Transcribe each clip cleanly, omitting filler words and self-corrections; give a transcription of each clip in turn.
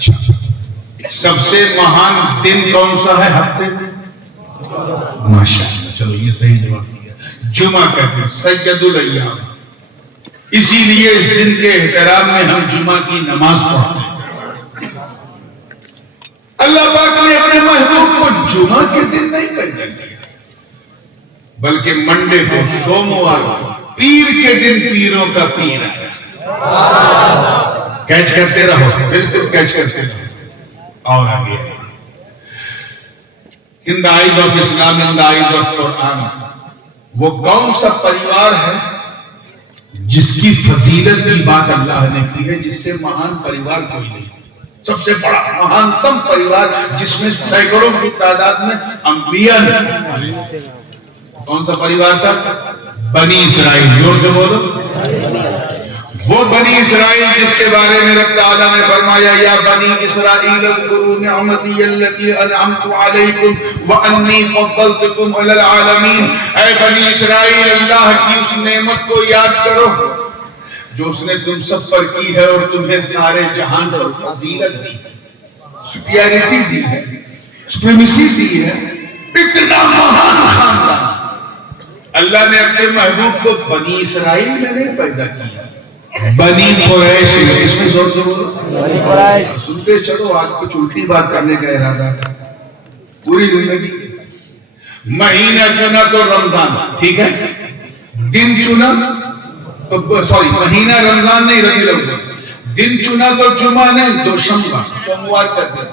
اچھا سب سے مہان دن کون سا ہے ہفتے میں؟ ماشاءاللہ، چلو یہ صحیح جواب دیا، جمعہ کا دن سید الایام، اسی لیے اس دن کے احترام میں ہم جمعہ کی نماز پڑھتے ہیں۔ اللہ پاک نے اپنے محبوب کو جمعہ کے دن نہیں پیدا کیا، بلکہ منڈے کو، سوموار کو، پیر کے دن پیروں کا پیر ہے۔ کیچ کرتے رہو، بالکل کیچ کرتے رہو۔ اور آگے in the eyes of Islam, in the eyes of Quran، وہ کون سا پریوار ہے جس کی فضیلت کی بات اللہ نے کی ہے، جس سے مہان پریوار کوئی نہیں، سب سے بڑا مہانتم پریوار جس میں سینکڑوں کی تعداد میں انبیاء نے، کون سا پریوار تھا؟ بنی اسرائیل۔ زور سے بولو، وہ بنی اسرائیل جس کے بارے میں رب تعالیٰ نے فرمایا یا بنی اسرائیل اذکروا نعمتی التي انعمت علیکم وانی فضلتکم علی العالمین۔ اے بنی اسرائیل، اللہ کی اس نعمت کو یاد کرو جو اس نے تم سب پر کی ہے اور تمہیں سارے جہان پر فضیلت دی، سپیریٹی دی ہے، سپریمیسی دی ہے۔ اتنا مہان خاندان اللہ نے اپنے محبوب کو بنی اسرائیل میں نہیں پیدا کیا، بنی قریش میں۔ اس میں زور سے بولو، بنی قریش۔ سنتے چلو، آج کچھ الٹی بات کرنے کا ارادہ ہے پوری زندگی۔ مہینہ چنا تو رمضان، ٹھیک ہے، دن چنا تو سوری مہینہ رمضان نہیں، ربیع الاول، دن چنا تو جمعہ نہیں، دوشنبہ، سوموار کا دن،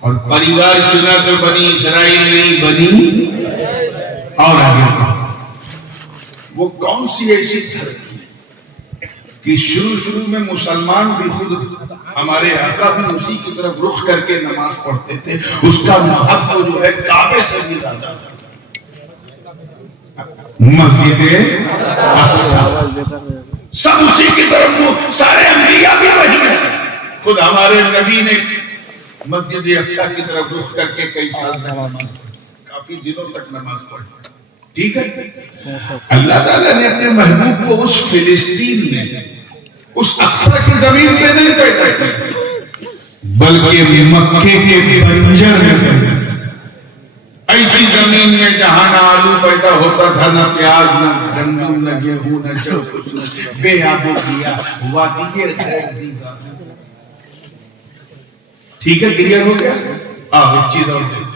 اور پریوار چنا تو بنی اسرائیل نہیں، بنی۔ اور آگے وہ کون سی ایسی دھرتی کہ شروع میں مسلمان بھی خود، ہمارے آقا بھی اسی کی طرف رخ کر کے نماز پڑھتے تھے، اس کا محبت جو ہے کعبے سے بھی زیادہ مسجد اقصی، سب اسی کی طرف، سارے انبیاء بھی وہی ہیں۔ خود ہمارے نبی نے مسجد اقصی کی طرف رخ کر کے کئی سال نماز، کافی دنوں تک نماز پڑھی، ٹھیک ہے۔ اللہ تعالیٰ نے اپنے محبوب کو اس فلسطین میں، اس اقصی کی زمین پہ نہیں پیدا کیا، بلکہ مکے کے بنجر میں پیدا کیا، ایسی زمین میں جہاں نہ آلو پیدا ہوتا تھا، نہ پیاز، نہ گندم، نہ گیہوں، نہ جو کچھ، بے آب و گیا، وادی غیر زیزہ۔ ٹھیک ہے، کلیئر ہو گیا؟ ایک چیز اور دیکھیں،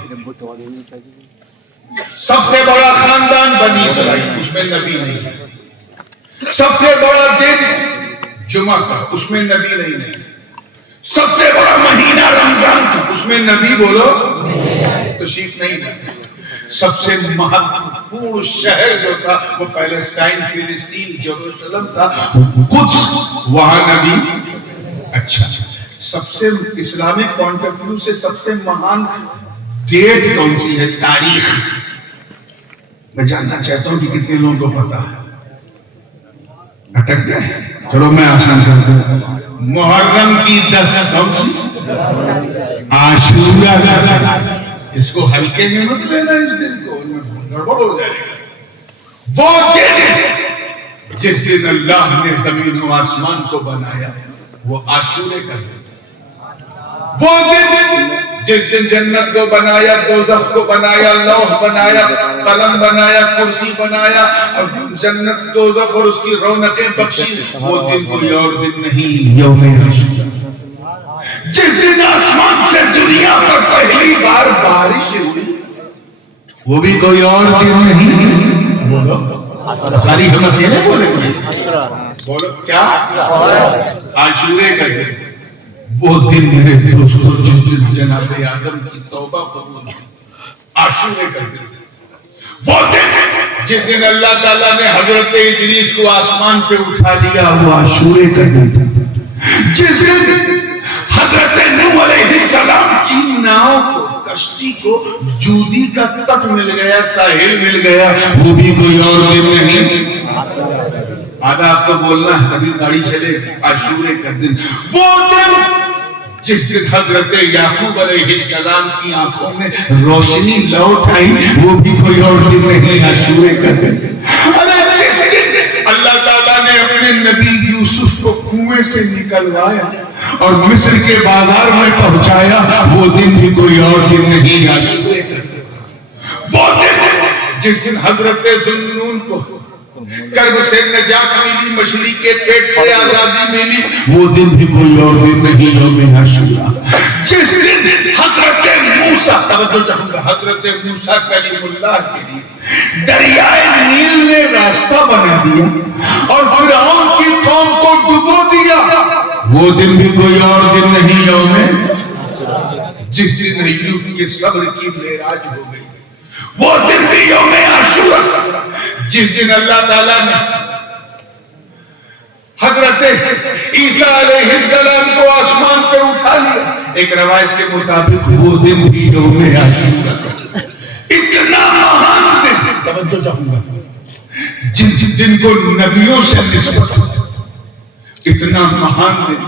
سب سے بڑا خاندان بنی اسرائیل، اس میں نبی نہیں ہے۔ سب سے بڑا دن جمعہ کا، اس میں نبی نہیں ہے۔ سب سے بڑا مہینہ رمضان کا، اس میں نبی بولو تشریف نہیں ہے۔ سب سے مہتوپورن شہر جو تھا وہ پیلسٹائن، فلسطین، یروشلم تھا، قدس، وہاں نبی۔ اچھا، سب سے اسلامک پوائنٹ آف ویو سے سب سے مہان ڈیٹ کون سی ہے؟ تاریخ۔ میں جاننا چاہتا ہوں کہ کتنے لوگوں کو پتا ہے؟ اٹک گئے؟ چلو میں آسان کر دوں۔ محرم کی 10 کون سی؟ عاشورہ۔ اس کو ہلکے میں مت لینا، اس دن کو گڑبڑ ہو جائے گا۔ وہ دن جس دن اللہ نے زمین و آسمان کو بنایا، وہ عاشورے کا دن۔ وہ دن جس دن جنت کو بنایا، دوزخ کو بنایا، لوح بنایا، قلم بنایا، کرسی بنایا، جنت، دوزخ اور اس کی رونقیں بخشی، وہ دن کوئی اور دن نہیں، یوم عاشورہ۔ جس دن آسمان سے دنیا پر پہلی بار بارش ہوئی، وہ بھی کوئی اور دن نہیں۔ بولو بخاری، ہم اکیلے بولے بولو کیا؟ عاشورے کا دن۔ وہ دن میرے دوستوں جس دن جناب آدم کی توبہ قبول ہوئی، عاشورے کا دن۔ وہ دن جس دن اللہ تعالیٰ نے حضرت ادریس کو آسمان پہ اٹھا دیا، وہ عاشورے کا دن۔ جس دن حضرت نوح علیہ السلام کی ناؤ کو، کشتی کو جودی کا تٹ مل گیا، ساحل مل گیا، وہ بھی کوئی اور دن نہیں۔ آدھا آپ کو بولنا ہے تبھی گاڑی چلے۔ عاشورے کا دن، وہ دن جس دن حضرت یعقوب علیہ السلام کی آنکھوں میں روشنی لوٹ آئی، وہ بھی کوئی اور دن نہیں، عاشورے کا دن۔ ارے جس دن اللہ تعالیٰ نے اپنے نبی یوسف کو کنویں سے نکلوایا، اور مصر کے بازار میں پہنچایا. وہ دن بھی کوئی اور دن نہیں عاشورے کا. وہ دن جس دن حضرت ذوالنون کو کرب سے نجات ملی, مچھلی کے پیٹ سے آزادی ملی, وہ دن بھی کوئی اور دن نہیں یوم عاشورہ. جس دن حضرت موسیٰ, توجہ چاہوں گا, حضرت موسیٰ کلیم اللہ کے لیے دریائے نیل نے راستہ بنا دیا اور فرعون کی قوم کو ڈبو دیا, وہ دن بھی کوئی اور دن نہیں یوم. جس دن ایوب کے صبر کی معراج ہو گئی, وہ دن بھی یوم عاشورہ. جس دن اللہ تعالیٰ نے حضرت عیسیٰ علیہ السلام کو آسمان پہ اٹھا لیا, ایک روایت کے مطابق وہ دن بھی یوم عاشورہ. اتنا مہان دن, توجہ چاہوں گا, جس دن کو نبیوں سے نسبت, اتنا مہان دن,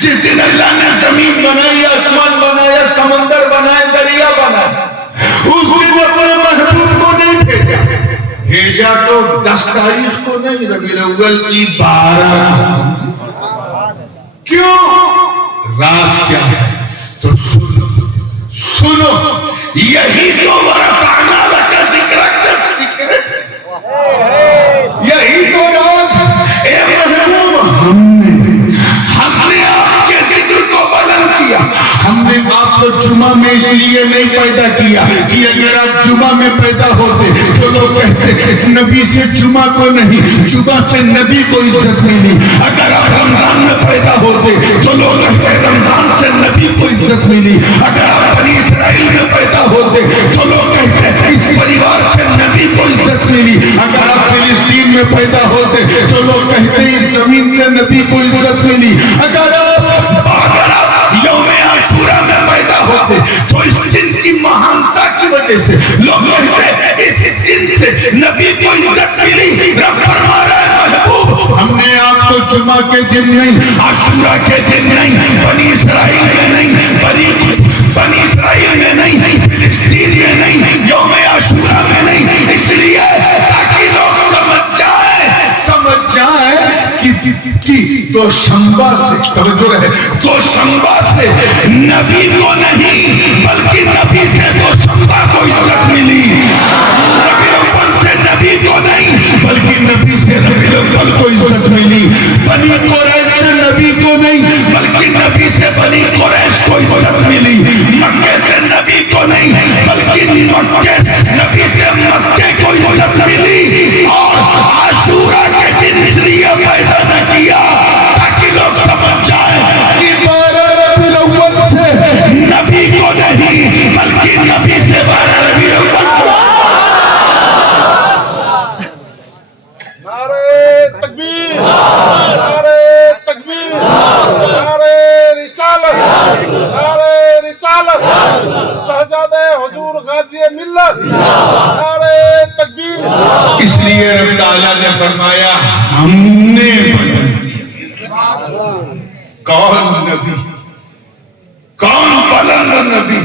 جس دن اللہ نے زمین بنائی, آسمان بنایا, سمندر بنائے, دریا بنائے, اس دن اپنے محبوب کو نہیں بھیجا. بھیجا تو 10 تاریخ کو نہیں, ربیع الاول کی 12. کیوں؟ راز کیا ہے تو سنو, یہی تو ورفعنا لک ذکرک کا سیکرٹ ہے, یہی تو راز ہے. اے محبوب, ہم نے آپ کے ذکر کو بلند کیا. ہم نے آپ کو جمعہ میں اس لیے نہیں پیدا کیا کہ اگر آپ جمعہ میں پیدا ہوتے تو لوگ کہتے نبی سے جمعہ کو نہیں, جمعہ سے نبی کو عزت ملی. اگر آپ رمضان میں پیدا ہوتے تو لوگ کہتے رمضان سے نبی کو عزت ملی. اگر آپ بنی اسرائیل میں پیدا ہوتے تو لوگ کہتے اس پریوار سے نبی کو عزت ملی. اگر آپ فلسطین میں پیدا ہوتے تو لوگ کہتے اس زمین سے نبی کو عزت ملی. اگر آپ یوم عاشورہ میں پیدا ہوتے تو اس دن کی مہانتا کی وجہ سے لوگ کہتے اس دن سے نبی کو عزت ملی. رب فرما رہا ہے محبوب, ہم نے آپ کو جمعہ کے دن نہیں, عاشورہ کے دن نہیں, بنی اسرائیل میں نہیں, بنی اسرائیل میں نہیں, فلسطین میں نہیں, یوم عاشورہ میں نہیں, اس لیے تاکہ لوگ سمجھ جائیں کہ دوشنبہ سے, توجہ رہے, دوشنبہ سے نبی کو نہیں بلکہ نبی سے دوشنبہ کو عزت ملی. ربیع الاول سے نبی کو نہیں بلکہ نبی سے ربیع الاول کو عزت ملی. بنی قریش سے نبی کو نہیں بلکہ نبی سے بنی قریش کو عزت ملی. مکے سے نبی کو نہیں بلکہ نبی سے مکے کو عزت ملی. اور عاشورہ کے دن اس لیے پیدا نہ کیا تاکہ لوگ سمجھ جائیں کہ 12 ربیع الاول سے نبی کو نہیں بلکہ نبی سے 12 ربیع الاول کو. نعرہ تکبیر, نعرہ تکبیر, نعرہ رسالت, نعرہ رسالت, شہزادہ حضور غازی ملت, نعرہ تکبیر. اس لیے رب تعالیٰ نے فرمایا ہم نے کون نبی, کون بلند نبی.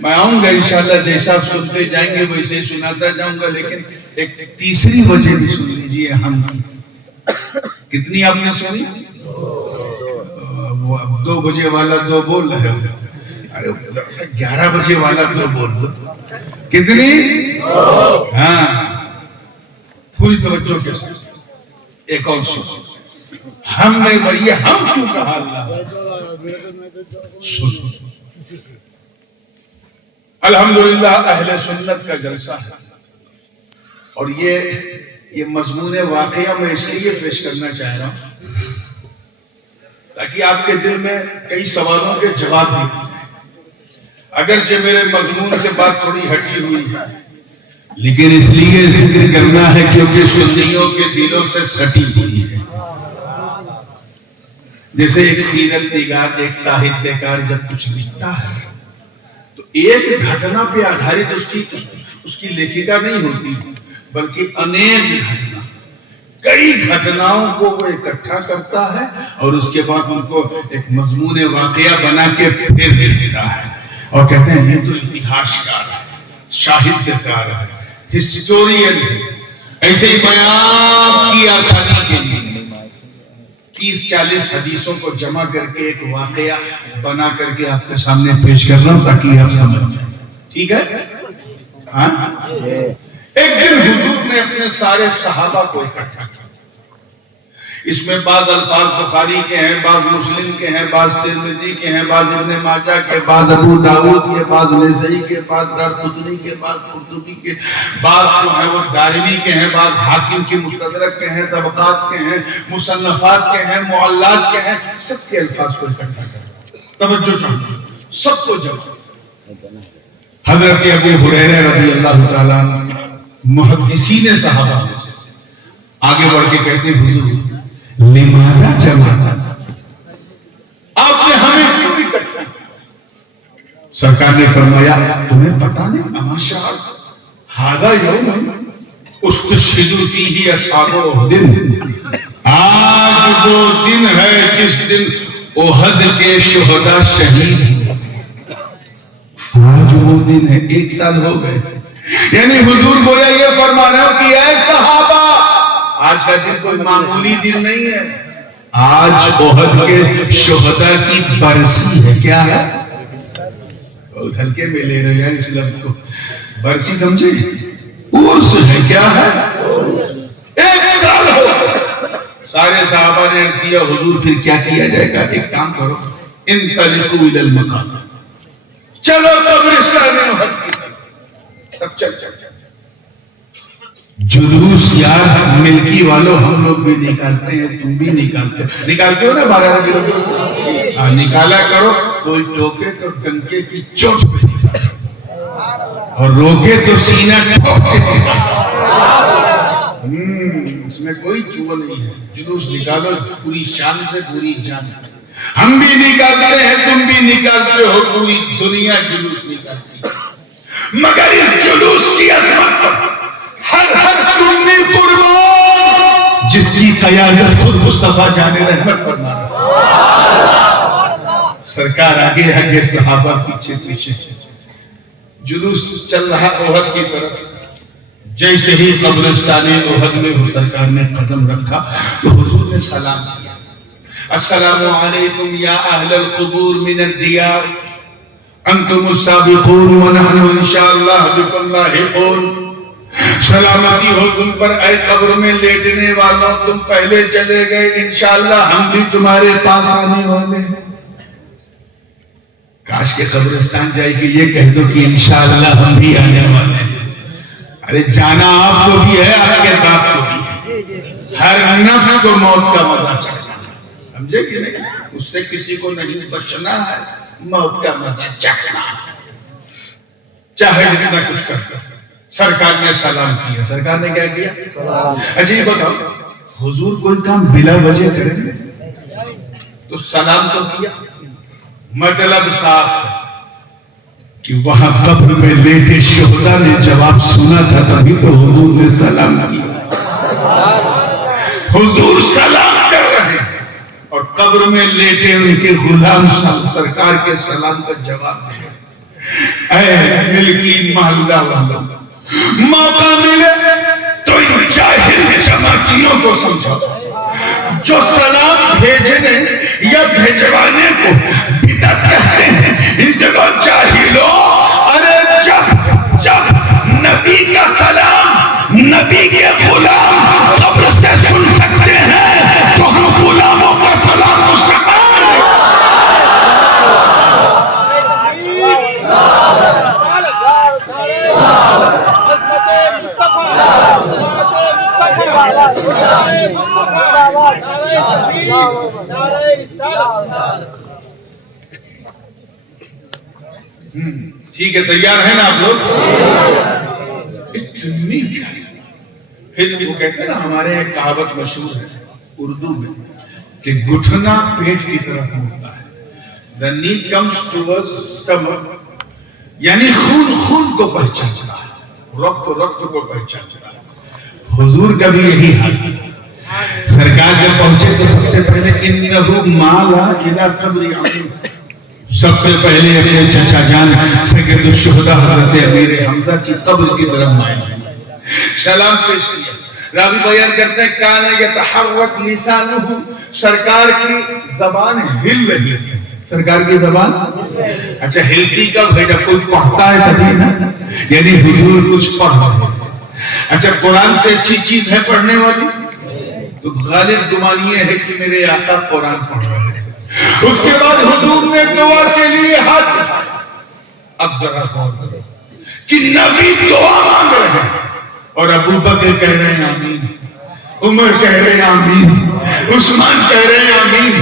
میں آؤں گا انشاءاللہ, جیسا سنتے جائیں گے ویسے ہی سناتا جاؤں گا, لیکن ایک تیسری وجہ بھی سن لیجیے. ہم کتنی آپ نے سنی؟ 2 بجے والا 2 بول رہے ہو, ارے 11 بجے والا 2 بول دو. کتنی؟ ہاں, پوری توجہ کے ساتھ ایک اور سن. ہم نے بھائی ہم کیوں کہا اللہ, الحمدللہ اہل سنت کا جلسہ ہے, اور یہ مضمون واقعہ میں اس لیے پیش کرنا چاہ رہا ہوں تاکہ آپ کے دل میں کئی سوالوں کے جواب دیں. اگرچہ میرے مضمون سے بات تھوڑی ہٹی ہوئی ہے, لیکن اس لیے ذکر کرنا ہے کیونکہ سنیوں کے دلوں سے سٹی ہوئی ہے. جیسے ایک سیرت نگار, ایک ساہتیہ کار جب کچھ لکھتا ہے تو ایک گھٹنا پہ آدھارت اس کی لیکھکا نہیں ہوتی, بلکہ انیک گھٹنا, کئی گھٹناؤں کو وہ اکٹھا کرتا ہے اور اس کے بعد ان کو ایک مضمون واقعہ بنا کے پھر لکھتا ہے, اور کہتے ہیں یہ تو اتہاس کار ہے, ساہتیہ کار ہے, ہسٹورین ہے. ایسے ہی بیان کی آسانی کے لیے 30-40 حدیثوں کو جمع کر کے ایک واقعہ بنا کر کے آپ کے سامنے پیش کر رہا ہوں تاکہ آپ سمجھ جائیں. ٹھیک ہے؟ ہاں. ایک دن حضور نے اپنے سارے صحابہ کو اکٹھا کیا. اس میں بعض الفاظ بخاری کے ہیں، بعض مسلم کے ہیں، بعض ترمذی کے ہیں، بعض ابن ماجہ کے، بعض ابو داؤد کے، بعض نسائی کے، بعض دارقطنی کے، بعض قرطبی کے، بعض جو ہیں وہ دارمی کے ہیں، بعض حاکم کی مستدرک کے ہیں، طبقات کے ہیں، مصنفات کے ہیں، معلات کے ہیں. سب کے الفاظ کو اکٹھا کر توجہ چاہیے، سب کو جمع. حضرت ابو ہریرہ رضی اللہ تعالیٰ عنہ محدثین صحابہ میں سے آگے بڑھ کے کہتے ہیں حضور لماذا جمع، آپ نے ہمیں کیوں اکٹھا کیا؟ سرکار نے فرمایا تمہیں پتا نہیں اما شاء ھذا یوم استشہد فیہ اصحاب احد، آج وہ دن ہے جس دن احد کے شہداء شہید. آج وہ دن ہے، 1 سال ہو گئے. یعنی حضور گویا یہ فرما رہا ہوں کہ اے صحابہ آج کا دن کوئی معمولی دن نہیں ہے. آج احد کے شہداء کی برسی ہے. کیا ہے؟ بہت ہلکے میں لے رہے ہیں اس لفظ کو. برسی سمجھے؟ عرس ہے. کیا ہے؟ 1 سال ہو گئے. سارے صحابہ نے عرض کیا حضور پھر کیا کیا جائے گا؟ ایک کام کرو، انطلقوا الی المقابر، چلو قبرستان احد کی طرف. سب چل. جلوس یار ملکی والوں ہم لوگ بھی نکالتے ہیں، تم بھی نکالتے ہو نا. 12 کلو نکالا کرو. کوئی ٹوکے تو ڈنکے کی چوٹ پہ نکالو اور روکے تو سینہ ٹھوک کے نکالو. اس میں کوئی چوہ نہیں ہے. جلوس نکالو پوری شان سے، پوری جان سے. ہم بھی نکالتے ہیں، تم بھی نکالتے ہو، پوری دنیا جلوس نکالتی ہے. مگر اس جلوس کی عظمت پر ہر سنی قربان، جس کی قیادت خود مصطفیٰ جان رحمت فرما رہا. سرکار آگے آگے، صحابہ پیچھے پیچھے. جلوس چل رہا احد کی طرف. جیسے ہی قبرستان احد میں سرکار نے قدم رکھا تو حضور نے سلام کیا. السلام علیکم یا اہل القبور من الدیار، انتم السابقون ونحن انشاءاللہ بكم لاحقون. سلامتی ہو تم پر اے قبر میں لیٹنے والوں، تم پہلے چلے گئے، انشاءاللہ ہم بھی تمہارے پاس آنے والے ہیں. کاش کے قبرستان جائے کہ یہ کہہ دو کہ انشاءاللہ ہم بھی آنے والے ہیں. ارے جانا آپ کو بھی ہے، آپ کے باپ کو بھی ہے. ہر نفس کو موت کا مزہ چکھنا، سمجھے کہ نہیں؟ اس سے کسی کو نہیں بچنا ہے. موت کا مزہ چکھنا چاہے جتنا کچھ کر. سرکار نے سلام کیا. سرکار نے کیا کیا؟ عجیب بتاؤ، حضور کوئی کام بلا وجہ کریں گے تو سلام تو کیا. مطلب صاف ہے کہ وہاں قبر میں لیٹے شہداء نے جواب سنا تھا، تبھی تو حضور نے سلام کیا. حضور سلام کر رہے ہیں اور قبر میں لیٹے ان کے غلام سرکار کے سلام کا جواب دے. اے ملکی محلہ والوں، موقع ملے تو ان جاہل جماعتیوں کو سمجھو جو سلام بھیجنے یا بھیجوانے کو بدعت کہتے ہیں. ان سے کو جاہلو، ارے جب نبی کا سلام نبی کے غلام قبر سے سن سکتے ہیں تو ہم غلاموں کا سلام مستقبل. ٹھیک ہے، تیار ہیں نا آپ لوگ؟ اتنی پیاری. پھر وہ کہتے ہیں نا، ہمارے ایک کہاوت مشہور ہے اردو میں کہ گھٹنا پیٹ کی طرف مڑتا ہے. The knee comes towards stomach، یعنی خون کو پہچان رہا ہے، رکت کو پہچان رہا ہے. حضور کا بھی یہی حال ہے. سرکار جب پہنچے تو سب سے پہلے انہو مالا الى قبر عمیم، سب سے پہلے اپنے چچا جان سید الشہداء حضرت امیر حمزہ کی قبر کی طرف مائل سلام پیش کیا. راوی بیان کرتے ہیں کان یتحرک لسانہ سرکار کی زبان ہل رہی ہے. سرکار کی زبان اچھا ہلتی کب ہے؟ جب کوئی پڑھتا ہے تبھی نا. یعنی حضور کچھ پڑھ رہے تھے. اچھا قرآن سے اچھی چیز ہے پڑھنے والی؟ تو غالب گمان یہ ہے کہ میرے آقا قرآن پڑھ رہے تھے. اس کے بعد حضور نے دعا کے لیے ہاتھ اٹھایا. اب ذرا غور کرو کہ نبی دعا مانگ رہے ہیں اور ابو بکر کہہ رہے ہیں آمین, عمر کہہ رہے ہیں آمین, عثمان کہہ رہے ہیں آمین,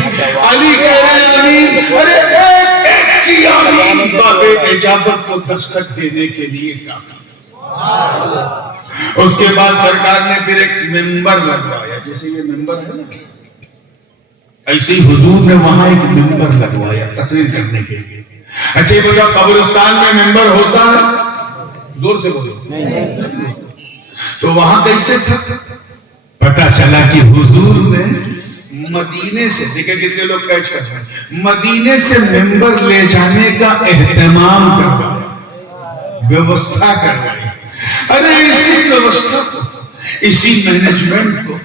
علی کہہ رہے ہیں آمین. ارے ایک ایک کی آمین باب اجابت کو دستک دینے کے لیے کافی. اس کے بعد سرکار نے پھر ایک ممبر لگوایا. جیسے یہ ممبر ہے نا, ایسے ہی حضور نے وہاں ایک ممبر لگوایا تقریر کرنے کے لیے. اچھا یہ بتا قبرستان میں ممبر ہوتا ہے؟ زور سے بولو. تو وہاں کیسے تھا؟ پتا چلا کہ حضور نے مدینے سے, دیکھیں کتنے لوگ کیچ کر رہے ہیں, مدینے سے ممبر لے جانے کا اہتمام کروایا, ویوستھا کروائی. ارے اسی ویوستھا کو, اسی مینجمنٹ کو,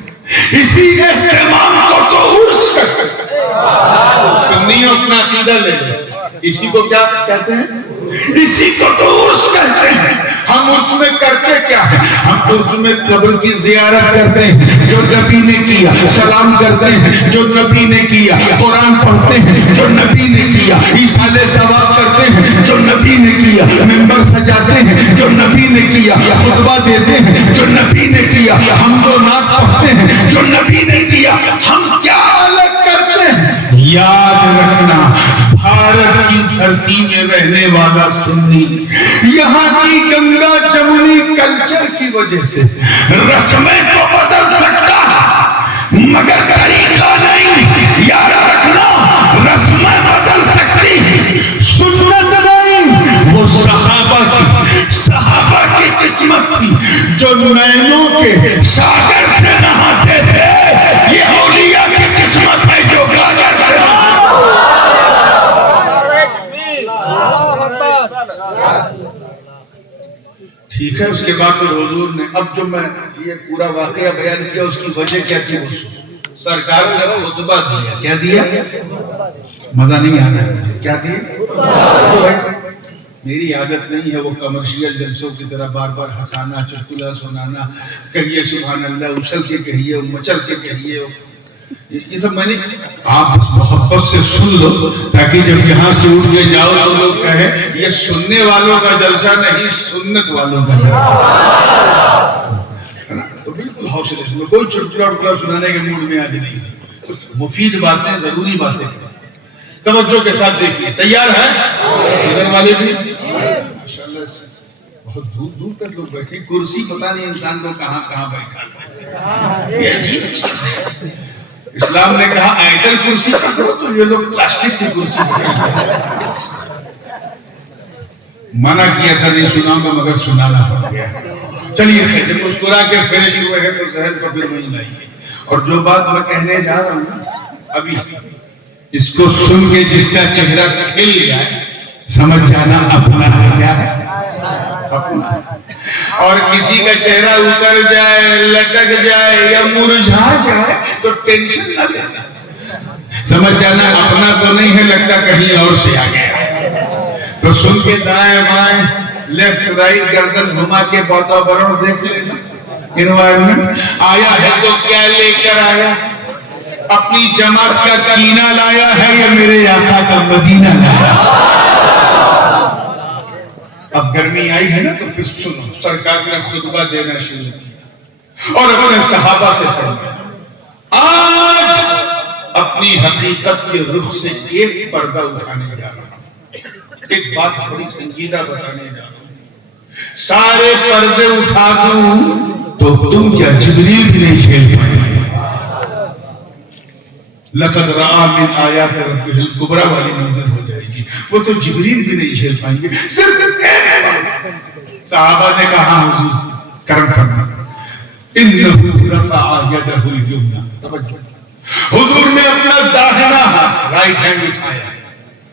اسی اہتمام کو تو عرس کرتے ہیں. سنیوں اپنا عقیدہ لے لیں, اسی کو کیا کہتے ہیں؟ اسی کو تو عرس کہتے ہیں. ہم عرس میں کرتے کیا ہیں؟ ہم عرس میں قبر کی زیارت کرتے ہیں جو نبی نے کیا, سلام کرتے ہیں جو نبی نے کیا, قرآن پڑھتے ہیں جو نبی نے کیا, ایصال ثواب کرتے ہیں جو نبی نے کیا, ممبر سجاتے ہیں جو نبی نے کیا, خطبہ دیتے ہیں جو نبی نے کیا, ہم تو نعت پڑھتے ہیں جو نبی نے کیا. ہم کیا الگ کرتے ہیں؟ یاد رکھنا, بھارت کی دھرتی میں رہنے والا سنی یہاں کی گنگا جمنی کلچر کی وجہ سے رسمیں تو بدل سکتا ہے مگر طریقہ نہیں. یاد رکھنا, رسمیں بدل سکتی, سنت نہیں. وہ صحابہ کی قسمت تھی جو نینوں کے ساگر سے نہاتے تھے. یہ اولیاء کی قسمت ہے جو گاگر سے ٹھیک ہے. اس کے بعد پھر حضور نے, اب جو میں یہ پورا واقعہ بیان کیا اس کی وجہ کیا تھی؟ سرکار نے خطبہ دیا. کیا دیا؟ مزہ نہیں آ رہا ہے مجھے. کیا دیا؟ میری عادت نہیں ہے وہ کمرشیل جلسوں کی طرح بار بار ہنسانا, چٹکلا سنانا, کہیے سبحان اللہ, اچھل کے کہیے, مچل کے کہیے. یہ سب میں نے, آپ بس محبت سے سن لو تاکہ جب یہاں سے اٹھ کے جاؤ تو لوگ کہیں یہ سننے والوں کا جلسہ نہیں, سنت والوں کا جلسہ. تو بالکل حوصلے سے, کوئی چٹکلا سنانے کے موڈ میں آج نہیں. مفید باتیں, ضروری باتیں توجہ کے ساتھ دیکھیے. تیار ہے؟ ادھر والے بھی ماشاءاللہ بہت دور دور تک لوگ بیٹھے. کرسی پتہ نہیں انسان کو کہاں کہاں بیٹھا. یہ عجیب چیز ہے. اسلام نے کہا ایٹل کرسی پکڑو تو یہ لوگ پلاسٹک کی کرسی پکڑو. منع کیا تھا نہیں سناؤں گا مگر سنانا پڑ گیا. چلیے خیر, مسکرا کے فریش ہوئے ہیں تو ذہن کو پھر وہیں لائیے. اور جو بات میں کہنے جا رہا ہوں ابھی اس کو سن کے جس کا چہرہ کھل جائے سمجھ جانا اپنا ہے. کیا ہے؟ اپنا. اور کسی کا چہرہ اتر جائے, لٹک جائے یا مرجھا جائے تو ٹینشن نہ لینا, سمجھ جانا اپنا تو نہیں ہے, لگتا کہیں اور سے آ گیا. تو سن کے دائیں بائیں لیفٹ رائٹ گردن گھما کے واتاورن دیکھ لینا, انوائرمنٹ. آیا ہے تو کیا لے کر آیا؟ اپنی جماعت کا کینہ لایا ہے یا میرے آقا کا مدینہ لایا؟ اب گرمی آئی ہے نا تو پھر سنو, سرکار نے خطبہ دینا شروع کیا اور اپنے صحابہ سے فرمایا آج اپنی حقیقت کے رخ سے ایک پردہ اٹھانے جا رہا ہوں. ایک بات تھوڑی سنجیدہ بتانے جا رہا ہوں. سارے پردے اٹھا دوں تو تم کیا جبریل بھی نہیں جھیل پائیں گے. لقد رأى من آیات ربہ الکبریٰ والی منظر ہو جائے گی, وہ تو جبریل بھی نہیں جھیل پائیں گے. صرف ایک بات. صحابہ نے کہا حضور کرم فرمائیں, انہ رفع یدہ الیمنی. توجہ, حضور نے اپنا داہنا ہاتھ رائٹ ہینڈ اٹھایا,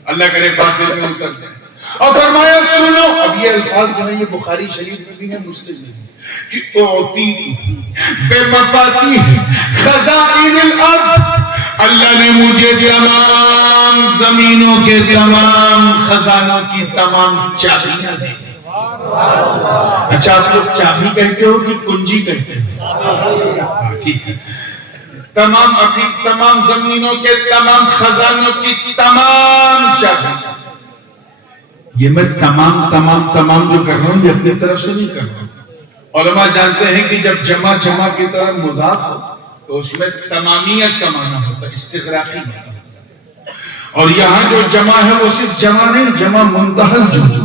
اللہ کرے بات دل میں اتر جائے, اور فرمایا سنو. اب یہ الفاظ جو ہیں یہ بخاری شریف میں بھی ہیں, مسلم میں بھی, کہ اعطیت بمفاتیح خزائن الارض اللہ نے مجھے تمام زمینوں کے تمام خزانوں کی تمام چابیاں دی. اچھا آپ لوگ چابی کہتے ہو کہ کنجی کہتے ہو؟ ٹھیک ہے. تمام زمینوں کے تمام خزانوں کی تمام چابی. یہ میں تمام جو کر رہا ہوں یہ اپنی طرف سے نہیں کر رہا ہوں. علماء جانتے ہیں کہ جب جمع کی طرح مضاف ہو تو اس میں تمامیت کا معنی ہوتا ہے، استغراقی معنی. اور یہاں جو جمع ہے وہ صرف جمع نہیں، جمع منتہل جمع،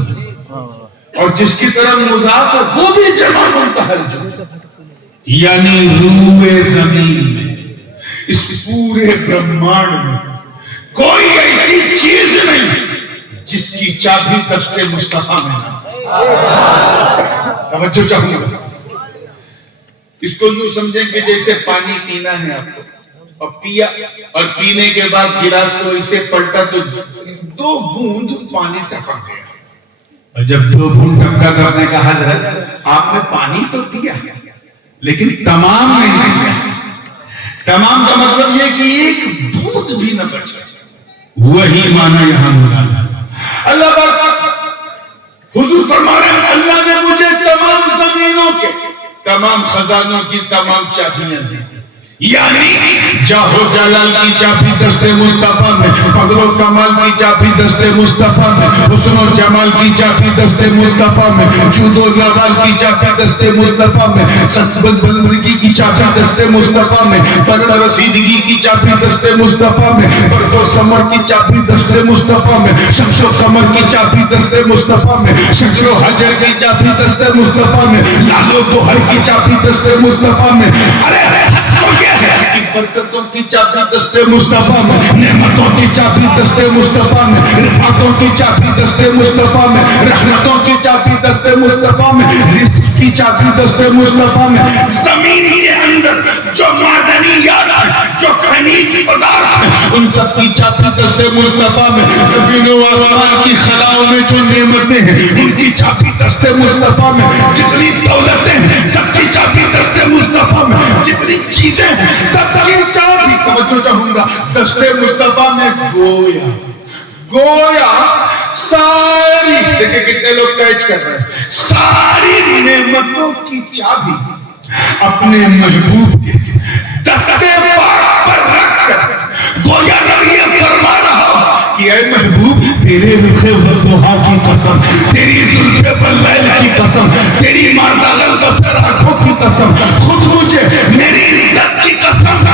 اور جس کی طرف مضاف ہے وہ بھی جمع منتہل جمع. یعنی روئے زمین میں، اس پورے برہمانڈ میں کوئی ایسی چیز نہیں جس کی چابی دست مصطفیٰ میں نہ. توجہ چاہوں گا. اس کو یوں سمجھیں کہ جیسے پانی پینا ہے آپ کو، اور پیا، اور پینے کے بعد گلاس کو اسے پلٹا تو 2 بوند پانی ٹپک گیا. اور جب 2 بوند ٹپکا تو آپ نے کہا حضرت آپ نے پانی تو پیا لیکن تمام نہیں پیا. تمام کا مطلب یہ کہ ایک بوند بھی نہ بچا. وہی معنی یہاں مولانا اللہ پاک حضور فرما رہے ہیں اللہ نے مجھے تمام زمینوں کے تمام خزانوں کی تمام چابیاں دی. یعنی جاہو جلال کی چابی دست مصطفیٰ میں، فضل و کمال کی چابی دست مصطفیٰ میں، حسن و جمال کی چابی دست مصطفیٰ میں، جود و جلال کی چابی دست مصطفیٰ میں، بلندگی کی چابی دست مصطفیٰ میں، بلند رسیدگی کی چابی دست مصطفیٰ میں، برق و سمر کی چابی دست مصطفیٰ میں، شمس و قمر کی چابی دست مصطفیٰ میں، شجر و حجر کی چابی دست مصطفیٰ میں، لال و گوہر کی چابی دست مصطفیٰ میں. برکتوں کی چابی دست مصطفیٰ میں، نعمتوں کی چابی دست مصطفیٰ میں، رفعتوں کی چابی دست مصطفیٰ میں، رحمتوں کی چابی دست مصطفیٰ میں، رزق کی چابی دست مصطفیٰ میں. زمین کے اندر جو معدنیات، جو خنیج پدارت ہیں ان سب کی چابی دست مصطفیٰ میں. زمین و آسمان کی خلاؤں میں جو نعمتیں ہیں ان کی چابی دست مصطفیٰ میں. جتنی دولتیں ہیں سب کی چابی دست مصطفیٰ میں. جتنی چیزیں ہیں سب کی چابی، توجہ چاہوں گا، دست مصطفیٰ میں گویا ساری، دیکھیں کتنے لوگ کیچ کر رہے ہیں، ساری نعمتوں کی چابی اپنے محبوب کے دستے پاک پر رکھ کر گویا نبی فرما رہا کہ اے محبوب تیرے رخ وضحا کی قسم، تیری زلف باللیل کی قسم، تیری ما زاغ البصر آنکھوں کی قسم، خود مجھے میری عزت کی قسم،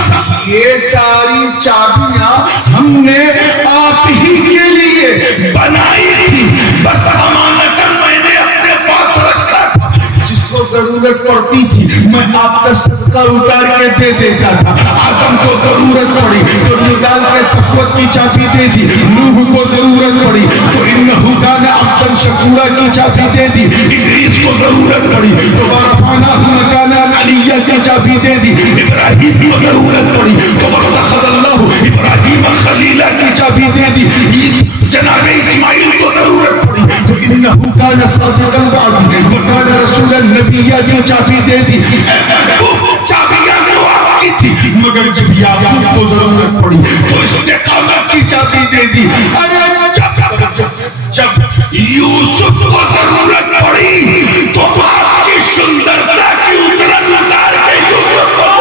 یہ ساری چابیاں ہم نے آپ ہی کے لیے بنائی تھی، بس امانتاً میں نے اپنے پاس رکھا تھا. جس کو ضرورت پڑتی تھی میں آپ کا صدقہ اتار کے دے دیتا تھا. آدم کو ضرورت پڑی تو نکال کے صفوت کی چابی دے دی. نوح کو ضرورت پڑی تو انہو کان عبدا شکورا کی چابی دے دی. ادریس کو ضرورت پڑی تو ورفعناہ مکانا علیہ کی چابی دے دی. ابراہیم کو ضرورت پڑی تو واتخذ اللہ ابراہیم خلیلا کی چابی دے دی. جناب اسماعیل کو ضرورت پڑی تو انہو کان صادق الوعد وکان رسول النبی کی چابی دے دی. چابیاں تو آپ کی تھی مگر جب یعقوب کو ضرورت پڑی تو استقامت کی چابی دے دی. جب یوسف کو ضرورت پڑی تو آپ کی سندرتا کی اترن اتار کے یوسف کو.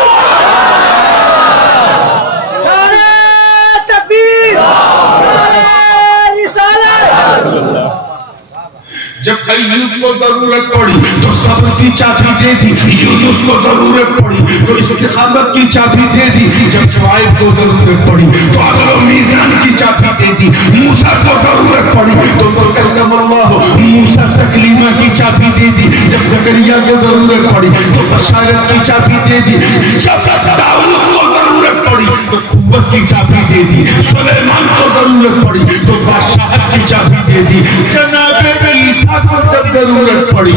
جب ایوب کو ضرورت پڑی تو صبر کی چابی دے دی. یونس کو ضرورت پڑی تو استقامت کی چابی دے دی. جب شعیب کو ضرورت پڑی تو عدل و میزان کی چابی دے دی. موسیٰ کو ضرورت پڑی تو کلم اللہ موسیٰ تکلیمہ کی چابی دے دی. جب زکریا کو ضرورت پڑی تو بشارت کی چابی دے دی. جب داؤد کو ضرورت پڑی تو قوت کی چابی دے دی. سلیمان کو ضرورت پڑی تو بادشاہت کی چابی دے دی. جناب عیسیٰ کو جب ضرورت پڑی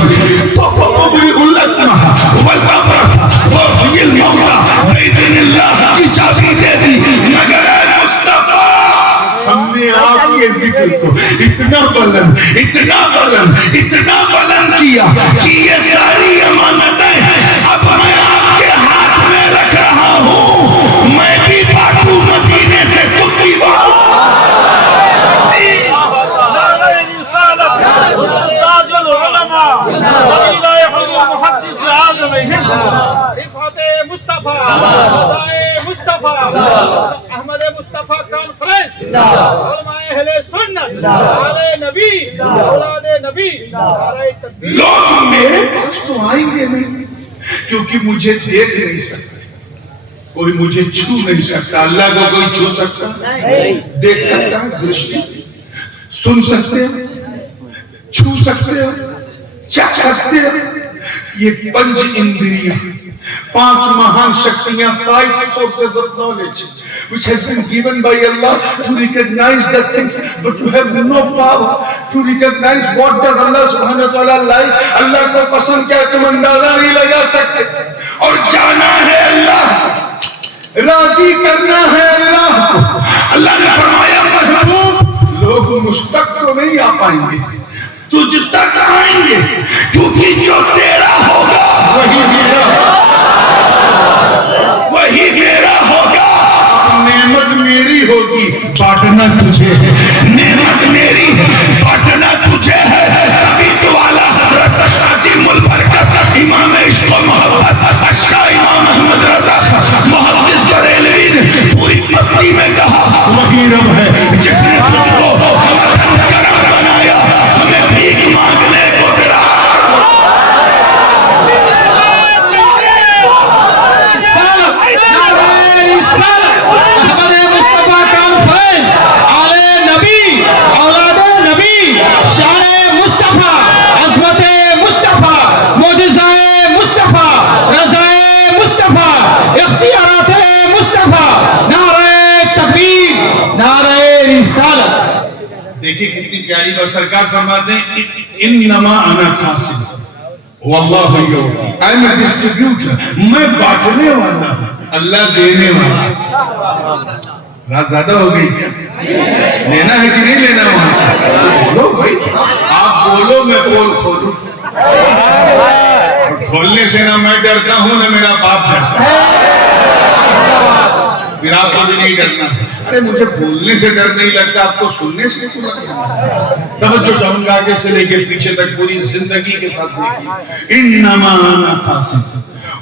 تو مبرئ الاکمہ والابرص ومحیی الموتى باذن اللہ کی چابی دے دی. مگر اے مصطفیٰ ہم نے آپ کے ذکر کو اتنا بلند کیا کہ یہ ساری امانتیں اب میں آپ کے ہاتھ میں رکھ رہا ہوں. میں بھی بانٹوں مدینہ نعرہ نبی اولاد نبی نعرہ تکبیر لوگ میرے پاس تو آئیں گے نہیں کیونکہ مجھے دیکھ نہیں سکتے، کوئی مجھے چھو نہیں سکتا۔ اللہ کو کوئی چھو سکتا دیکھ سکتا ہے؟ درشٹی سن سکتے ہو، چھو سکتے ہو، چکھ سکتے ہو؟ یہ پنچ اندریاں، پانچ مہان شکتیاں، 5 sources of knowledge which has been given by Allah to recognize the things, but you have no power to recognize what does Allah subhanahu wa ta'ala like. اللہ کو پسند کیا تم اندازہ نہیں لگا سکتے، اور جانا ہے اللہ، راضی کرنا ہے اللہ کو۔ اللہ نے فرمایا محبوب لوگ مجھ تک تو نہیں آ پائیں گے، تجھ تک آئیں گے، کیونکہ جو تیرا ہوگا وہی میرا، وہی میرا ہوگا۔ نعمت میری ہوگی، بانٹنا تجھے ہے، نعمت میری ہے، بانٹنا تجھے ہے۔ کبھی تو اعلیٰ حضرت عظیم البرکت امام عشق و محبت اشاہ امام احمد رضا محدث بریلوی نے پوری مستی میں کہا وہی رب ہے جس نے تجھ کو وطن کرم بنایا، ہمیں بھیک مانگنے کو تیرا دیکھیں کتنی پیاری بات سرکار فرماتے ہیں انما انا قاسم واللہ یعطی، I am a distributor، میں بانٹنے والا ہوں، اللہ دینے والا۔ رات زیادہ ہو گئی کیا؟ لینا ہے کہ نہیں لینا وہاں سے؟ بولو بھائی، آپ بولو میں پول کھولوں، اور کھولنے سے نہ میں ڈرتا ہوں نہ میرا باپ ڈرتا ہے، پھر آپ کو بھی نہیں ڈرنا۔ ارے مجھے بولنے سے ڈر نہیں لگتا، آپ کو سننے سے کیسے لگتا؟ توجہ چاہوں گا آگے سے لے کے پیچھے تک پوری زندگی کے ساتھ دیکھیے۔ انما انا قاسم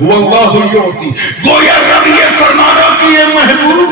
واللہ یعطی، گویا رب یہ فرما رہا کہ یہ محبوب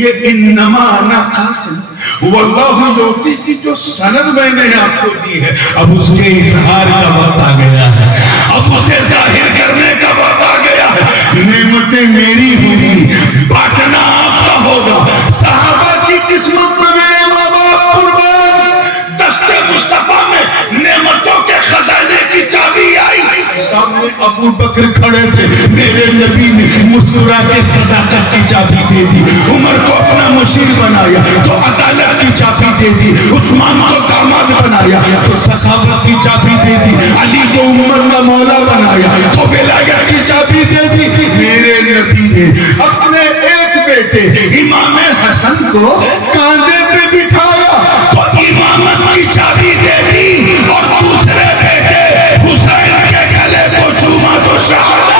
یہ انما انا قاسم واللہ یعطی کی جو سند میں نے آپ کو دی ہے، اب اس کے اظہار کا وقت آ گیا ہے، اب اسے ظاہر کرنے کا وقت آ گیا ہے۔ نعمتیں میری ہوں گی، بانٹنا آپ کا ہوگا۔ صحابہ کی قسمت میں میرے ماں باپ قربان، دست مصطفیٰ میں نعمتوں کے خزانے کی چابی آئی، سامنے ابو بکر کھڑے تھے، میرے نبی نے مسکرا کے صداقت کی چابی دے دی، عمر کو اپنا مشیر بنایا تو عدالت کی چابی دے دی، عثمان کو داماد بنایا تو سخاوت کی چابی دے دی، علی کو امت کا مولا بنایا تو ولایت کی چابی دے دی۔ میرے نبی نے اپنے ایک بیٹے امام حسن کو کاندھے پہ بٹھایا تو امامت کی چابی دے دی، اور دوسرے بیٹے حسین کے گلے کو چوما تو شہادت۔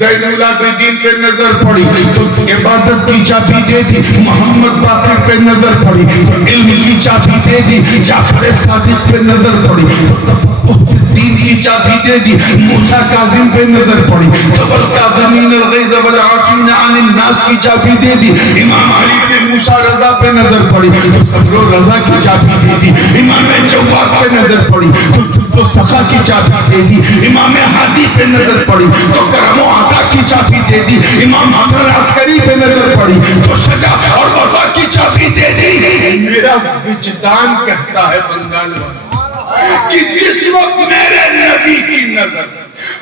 زین العابدین پہ نظر پڑی تو عبادت کی چابی دے دی، محمد باقر پہ نظر پڑی تو علم کی چابی دے دی، جعفر صادق پہ نظر پڑی تو تفقہ دین کی چابی دے دی، موسیٰ کاظم پہ نظر پڑی تو والکاظمین الغیظ والعافین عن الناس کی چابی دے دی، امام علی پہ موسیٰ رضا پہ نظر پڑی تو صبر و رضا کی چابی دے دی، امام جواد پہ نظر پڑی تو جود و سخا کی چابی دے دی، امام ہادی پہ نظر پڑی تو کرم و عطا کی چابی دے دی، امام حسن عسکری پہ نظر پڑی تو شجاع اور وفا کی چابی دے دی۔ میرا وجدان کہتا ہے بنگال والا کہ جس وقت میرے نبی کی نظر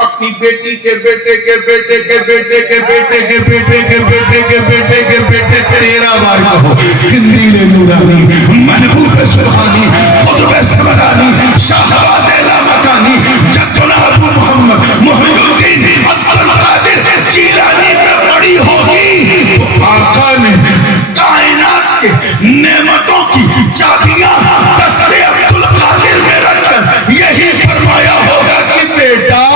اپنی بیٹی کے بیٹے کے بیٹے کے بیٹے کے بیٹے کے بیٹے کے بیٹے کے بیٹے کے بیٹے تیرا بار کہو قندیل نورانی، محبوب سبحانی، قطب سمرانی، شاہباز لامکانی، جدنا ابو محمد محی الدین عبد القادر جیلانی پہ پڑی ہوگی تو آقا نے کائنات کے نعمتوں کی چابیاں دست عبد القادر میں رکھ کر یہی فرمایا ہوگا کہ بیٹا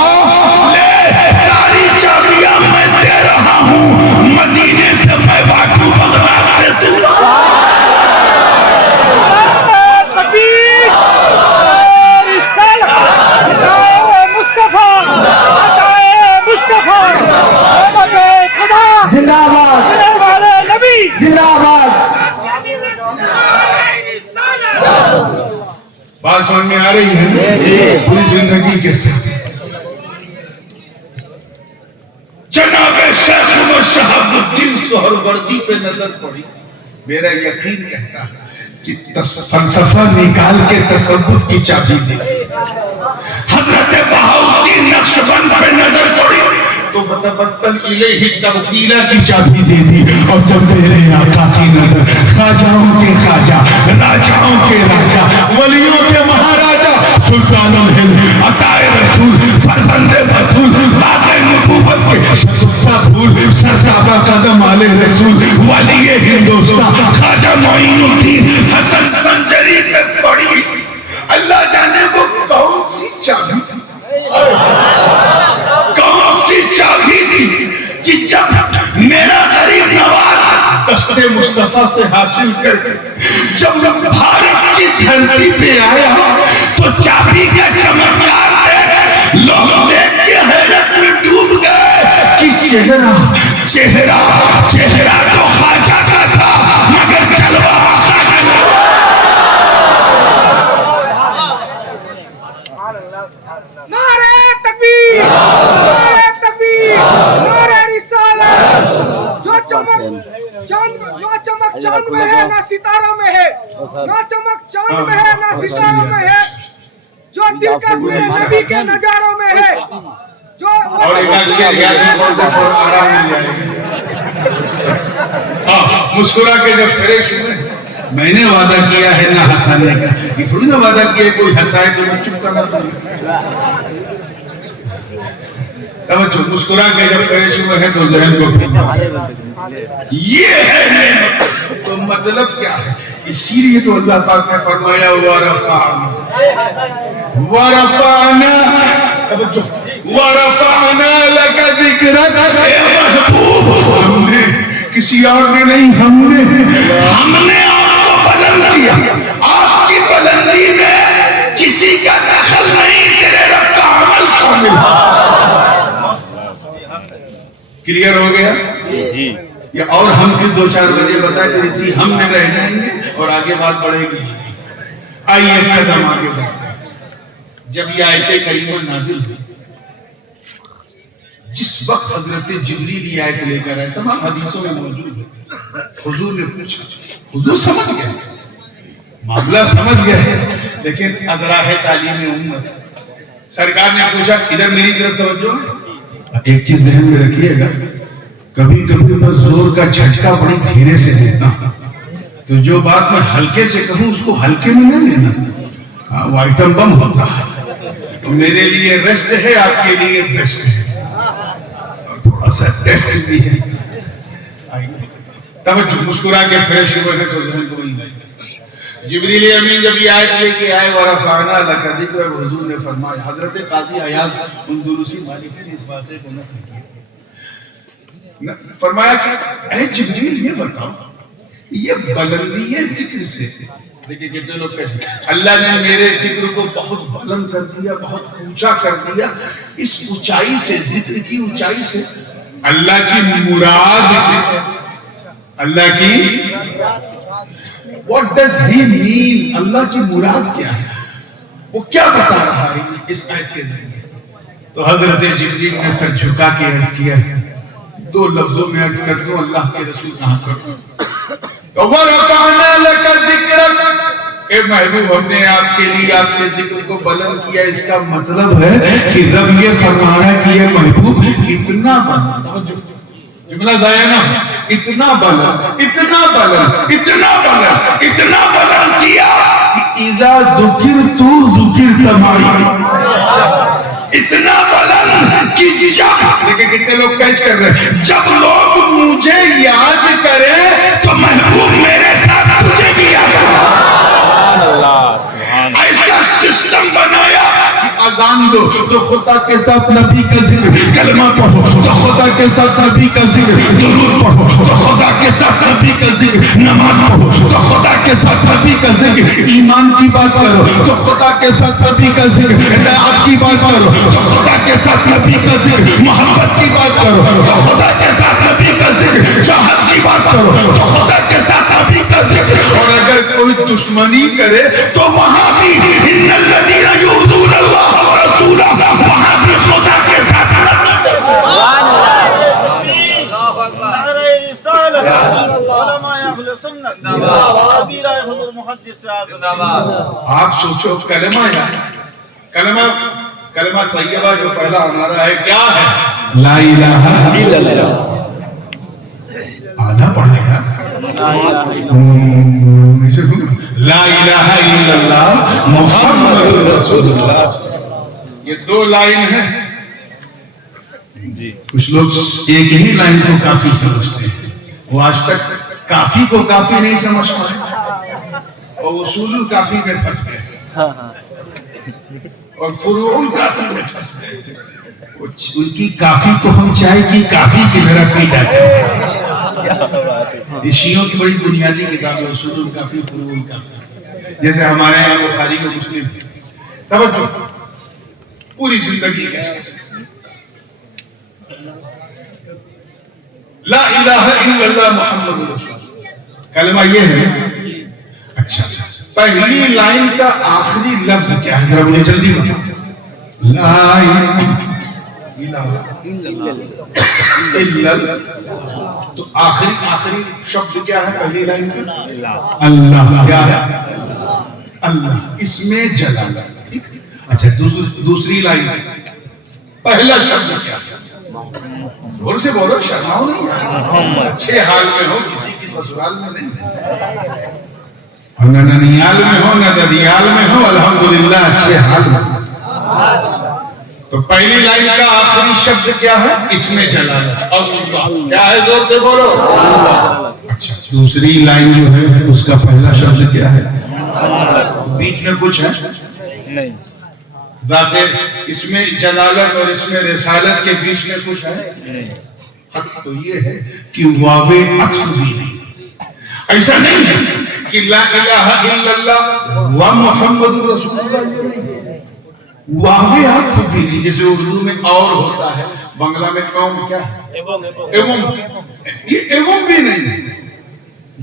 لے ساری چابیاں میں دے رہا ہوں، مدینے سے میں باٹوں بغداد سے تو تکبیر رسالت آ رہی ہے نا پوری زندگی کے ساتھ. جناب شیخ عمر شہاب الدین سہروردی پہ نظر پڑی. میرا یقین کہتا ہے کہ فلسفہ نکال کے تصوف کی چابی دی. حضرت بہاؤالدین نقشبند پہ نظر پڑی تو متبتل الیہ تبتیلا کی چابی دے دی. اور جب میرے آقا کی نظر خواجاؤں کے خواجہ، راجاؤں کے راجہ، ولیوں کے مہاراجا، سلطان الہند، عطائے رسول، فرزند بطول، باغ نبوت کے شگفتہ پھول، سرتابہ قدم آل رسول، ولی ہندوستان خواجہ معین الدین حسن سنجری پہ پڑی. اللہ جانے وہ کون سی چابی تھی، کون سی چابی تھی کہ جب میرا غریب نواز دست مصطفیٰ سے حاصل کر کے جب بھارت کی دھرتی پہ آیا تو چابی کا چمتکار ہے. لوگ دیکھ کے حیرت میں ڈوب گئے کہ چہرہ چہرہ چہرہ تو خواجہ کا تھا مگر جلوہ آقا کا نہیں. نعرہ تکبیر، نعرہ تکبیر، نعرہ رسالت. جو چمک چاند میں ہے نہ ستاروں میں ہے، نہ چمک چاند میں ہے نہ ستاروں میں ہے، جو دلکش میں نبی کے نظاروں میں ہے، جو اور ایک اچھے یاد میں بولتا پر آرام مل جائے گا. مسکرا کے جب فریش ہوئے میں نے وعدہ کیا ہے نہ ہنسانے کا. یہ تھوڑی نہ وعدہ کیا ہے کوئی ہنسائے تو میں چپ کرنا پڑے. توجہ مسکرا کے جب فریش ہوئے ہیں تو ذہن کو یہ ہے نعمت. تو مطلب کیا ہے؟ اسی لیے تو اللہ پاک نے فرمایا وَرَفَعْنَا توجہ وَرَفَعْنَا لَكَ ذِكْرَكَ. اے محبوب ہم نے کسی اور نے نہیں، ہم نے آپ کو بلند کیا. آپ کی بلندی میں کسی کا دخل نہیں، تیرے رب کا عمل شامل. کلیئر ہو گیا جی؟ یا اور ہم پھر 2-4 بجے بتائیں تو اسی ہم میں رہ جائیں گے اور آگے بات بڑھے گی. آئیے قدم آگے بڑھتے ہیں. جب یہ آیت کریمہ نازل ہوئی، جس وقت حضرت جبریل یہ آیت لے کر آئے، تمام حدیثوں میں موجود ہے. حضور نے پوچھا، حضور سمجھ گئے، معاملہ سمجھ گئے، لیکن ازراہ تعلیم امت. سرکار نے پوچھا ادھر میری طرف توجہ ہے. ایک چیز ذہن میں رکھیے گا، کبھی کبھی میں زور کا جھٹکا بڑی دھیرے سے دیتا ہوں. تو جو بات میں ہلکے سے کہوں اس کو ہلکے میں نہ لینا. وہ آئٹم بم ہوتا ہے. تو میرے لیے ریسٹ ہے، آپ کے لیے بیسٹ ہے، اور تھوڑا سا ٹیسٹ بھی ہے. توجہ مسکرا کے فریش ہوئے ہیں تو ذہن کو نہیں لائے. جبریل امین جب یہ آیت لے کے آئے وَرَفَعْنَا لَكَ ذِكْرَكَ، حضور نے فرمایا. حضرت قاضی عیاض اندلسی مالکی نے اس باتیں کو نقل کیا. فرمایا کہ اے جبریل یہ بتاؤ، یہ بلندی ہے ذکر سے. دیکھیں کتنے لوگ کہتے ہیں اللہ نے میرے ذکر کو بہت بلند کر دیا، بہت اونچا کر دیا. اس اونچائی سے، ذکر کی اونچائی سے اللہ کی مراد ہے. اللہ کی what does he mean؟ اللہ کی مراد کیا ہے؟ وہ کیا بتا رہا ہے اس آیت کے ذریعے؟ تو حضرت جبریل نے سر جھکا کے عرض کیا، 2 لفظوں میں عرض کر دو اللہ کے رسول کہاں کرو. تو وَرَفَعْنَا لَكَ ذِكْرَكَ، اے محبوب ہم نے آپ کے لیے آپ کے ذکر کو بلند کیا. اس کا مطلب ہے کہ رب یہ فرما رہا ہے کہ یہ محبوب اتنا بلند، جملہ ضائع نہ، اتنا بلند، اتنا بلند، اتنا بلند، اتنا بلند کیا کہ اذا ذکرت ذکرت معی. اتنا بلند کہ لیکن کتنے لوگ کیچ کر رہے ہیں، جب لوگ مجھے یاد کریں تو محبوب میرے ساتھ تجھے بھی یاد کریں. ایسا سسٹم بنایا کہ اذان دو تو خدا کے ساتھ نبی کا ذکر، کلمہ پڑھو تو خدا کے ساتھ نبی کا ذکر، درود پڑھو تو خدا کے ساتھ نبی کا ذکر، نماز پڑھو تو خدا کے ساتھ نبی کا ذکر، ایمان کی بات کرو تو خدا کے ساتھ نبی کا ذکر، اطاعت کی بات کرو تو خدا کے ساتھ نبی کا ذکر، محبت کی بات کرو تو خدا کے ساتھ نبی کا ذکر، چاہت کی بات کرو تو خدا کے ساتھ نبی کا ذکر. اور اگر کوئی دشمنی کرے تو وہاں بھی الذین یؤذون اللہ ورسولہ، وہاں بھی خدا کے ساتھ نعرہ رسالت، علماء اہل سنت، تعبیر حضور محدث اعظم۔ آپ سوچو کلمہ یا کلمہ طیبہ جو پہلا ہمارا ہے کیا ہے؟ لا الہ الا اللہ۔ آدھا پڑھا گیا لا الہ الا اللہ محمد رسول اللہ۔ یہ دو لائن ہیں، کچھ لوگ ایک ہی لائن کو کافی سمجھتے ہیں، وہ آج تک کافی کو کافی نہیں سمجھ پائے اور اصول الکافی میں پھنس گئے اور فروع الکافی میں پھنس گئے۔ ان کی کافی کو ہم چاہے کہ کافی کی طرح پی جاتے ہیں۔ یہ شیعوں کی بڑی بنیادی کتاب ہے اصول الکافی فروع الکافی، جیسے ہمارے یہاں بخاری و مسلم۔ توجہ، پوری زندگی کے ساتھ لا الہ الا اللہ محمد رسول اللہ کلمہ یہ ہے۔ اچھا، پہلی لائن کا آخری لفظ کیا ہے؟ ذرا مجھے جلدی بتاؤ۔ لا الہ الا اللہ، تو آخری شبد کیا ہے پہلی لائن کا؟ اللہ۔ کیا ہے؟ اللہ، اس میں جلالہ۔ اچھا، دوسری لائن پہلا شبد کیا ہے؟ زور سے بولو، شرماؤ نہیں، اچھے حال میں ہو، کسی کی سسرال میں نہیں، اور نہ ننیال میں ہو نہ ددیال میں ہو، الحمدللہ اچھے حال میں۔ تو پہلی لائن کا آخری شبد کیا ہے؟ اس میں جلالہ۔ اللہ کیا ہے؟ زور سے بولو۔ اچھا، دوسری لائن جو ہے اس کا پہلا شبد کیا ہے؟ بیچ میں کچھ ہے نہیں؟ ذات اس میں جلالت اور اس میں رسالت کے بیچ میں کچھ ہے؟ حق تو یہ ہے کہ واو عطف بھی نہیں، ایسا نہیں ہے کہ لا الہ الا اللہ و محمد رسول اللہ، یہ نہیں ہے۔ واو عطف بھی نہیں، جیسے اردو میں اور ہوتا ہے، بنگلہ میں قوم کیا ہے؟ ایوم، یہ ایوم بھی نہیں ہے۔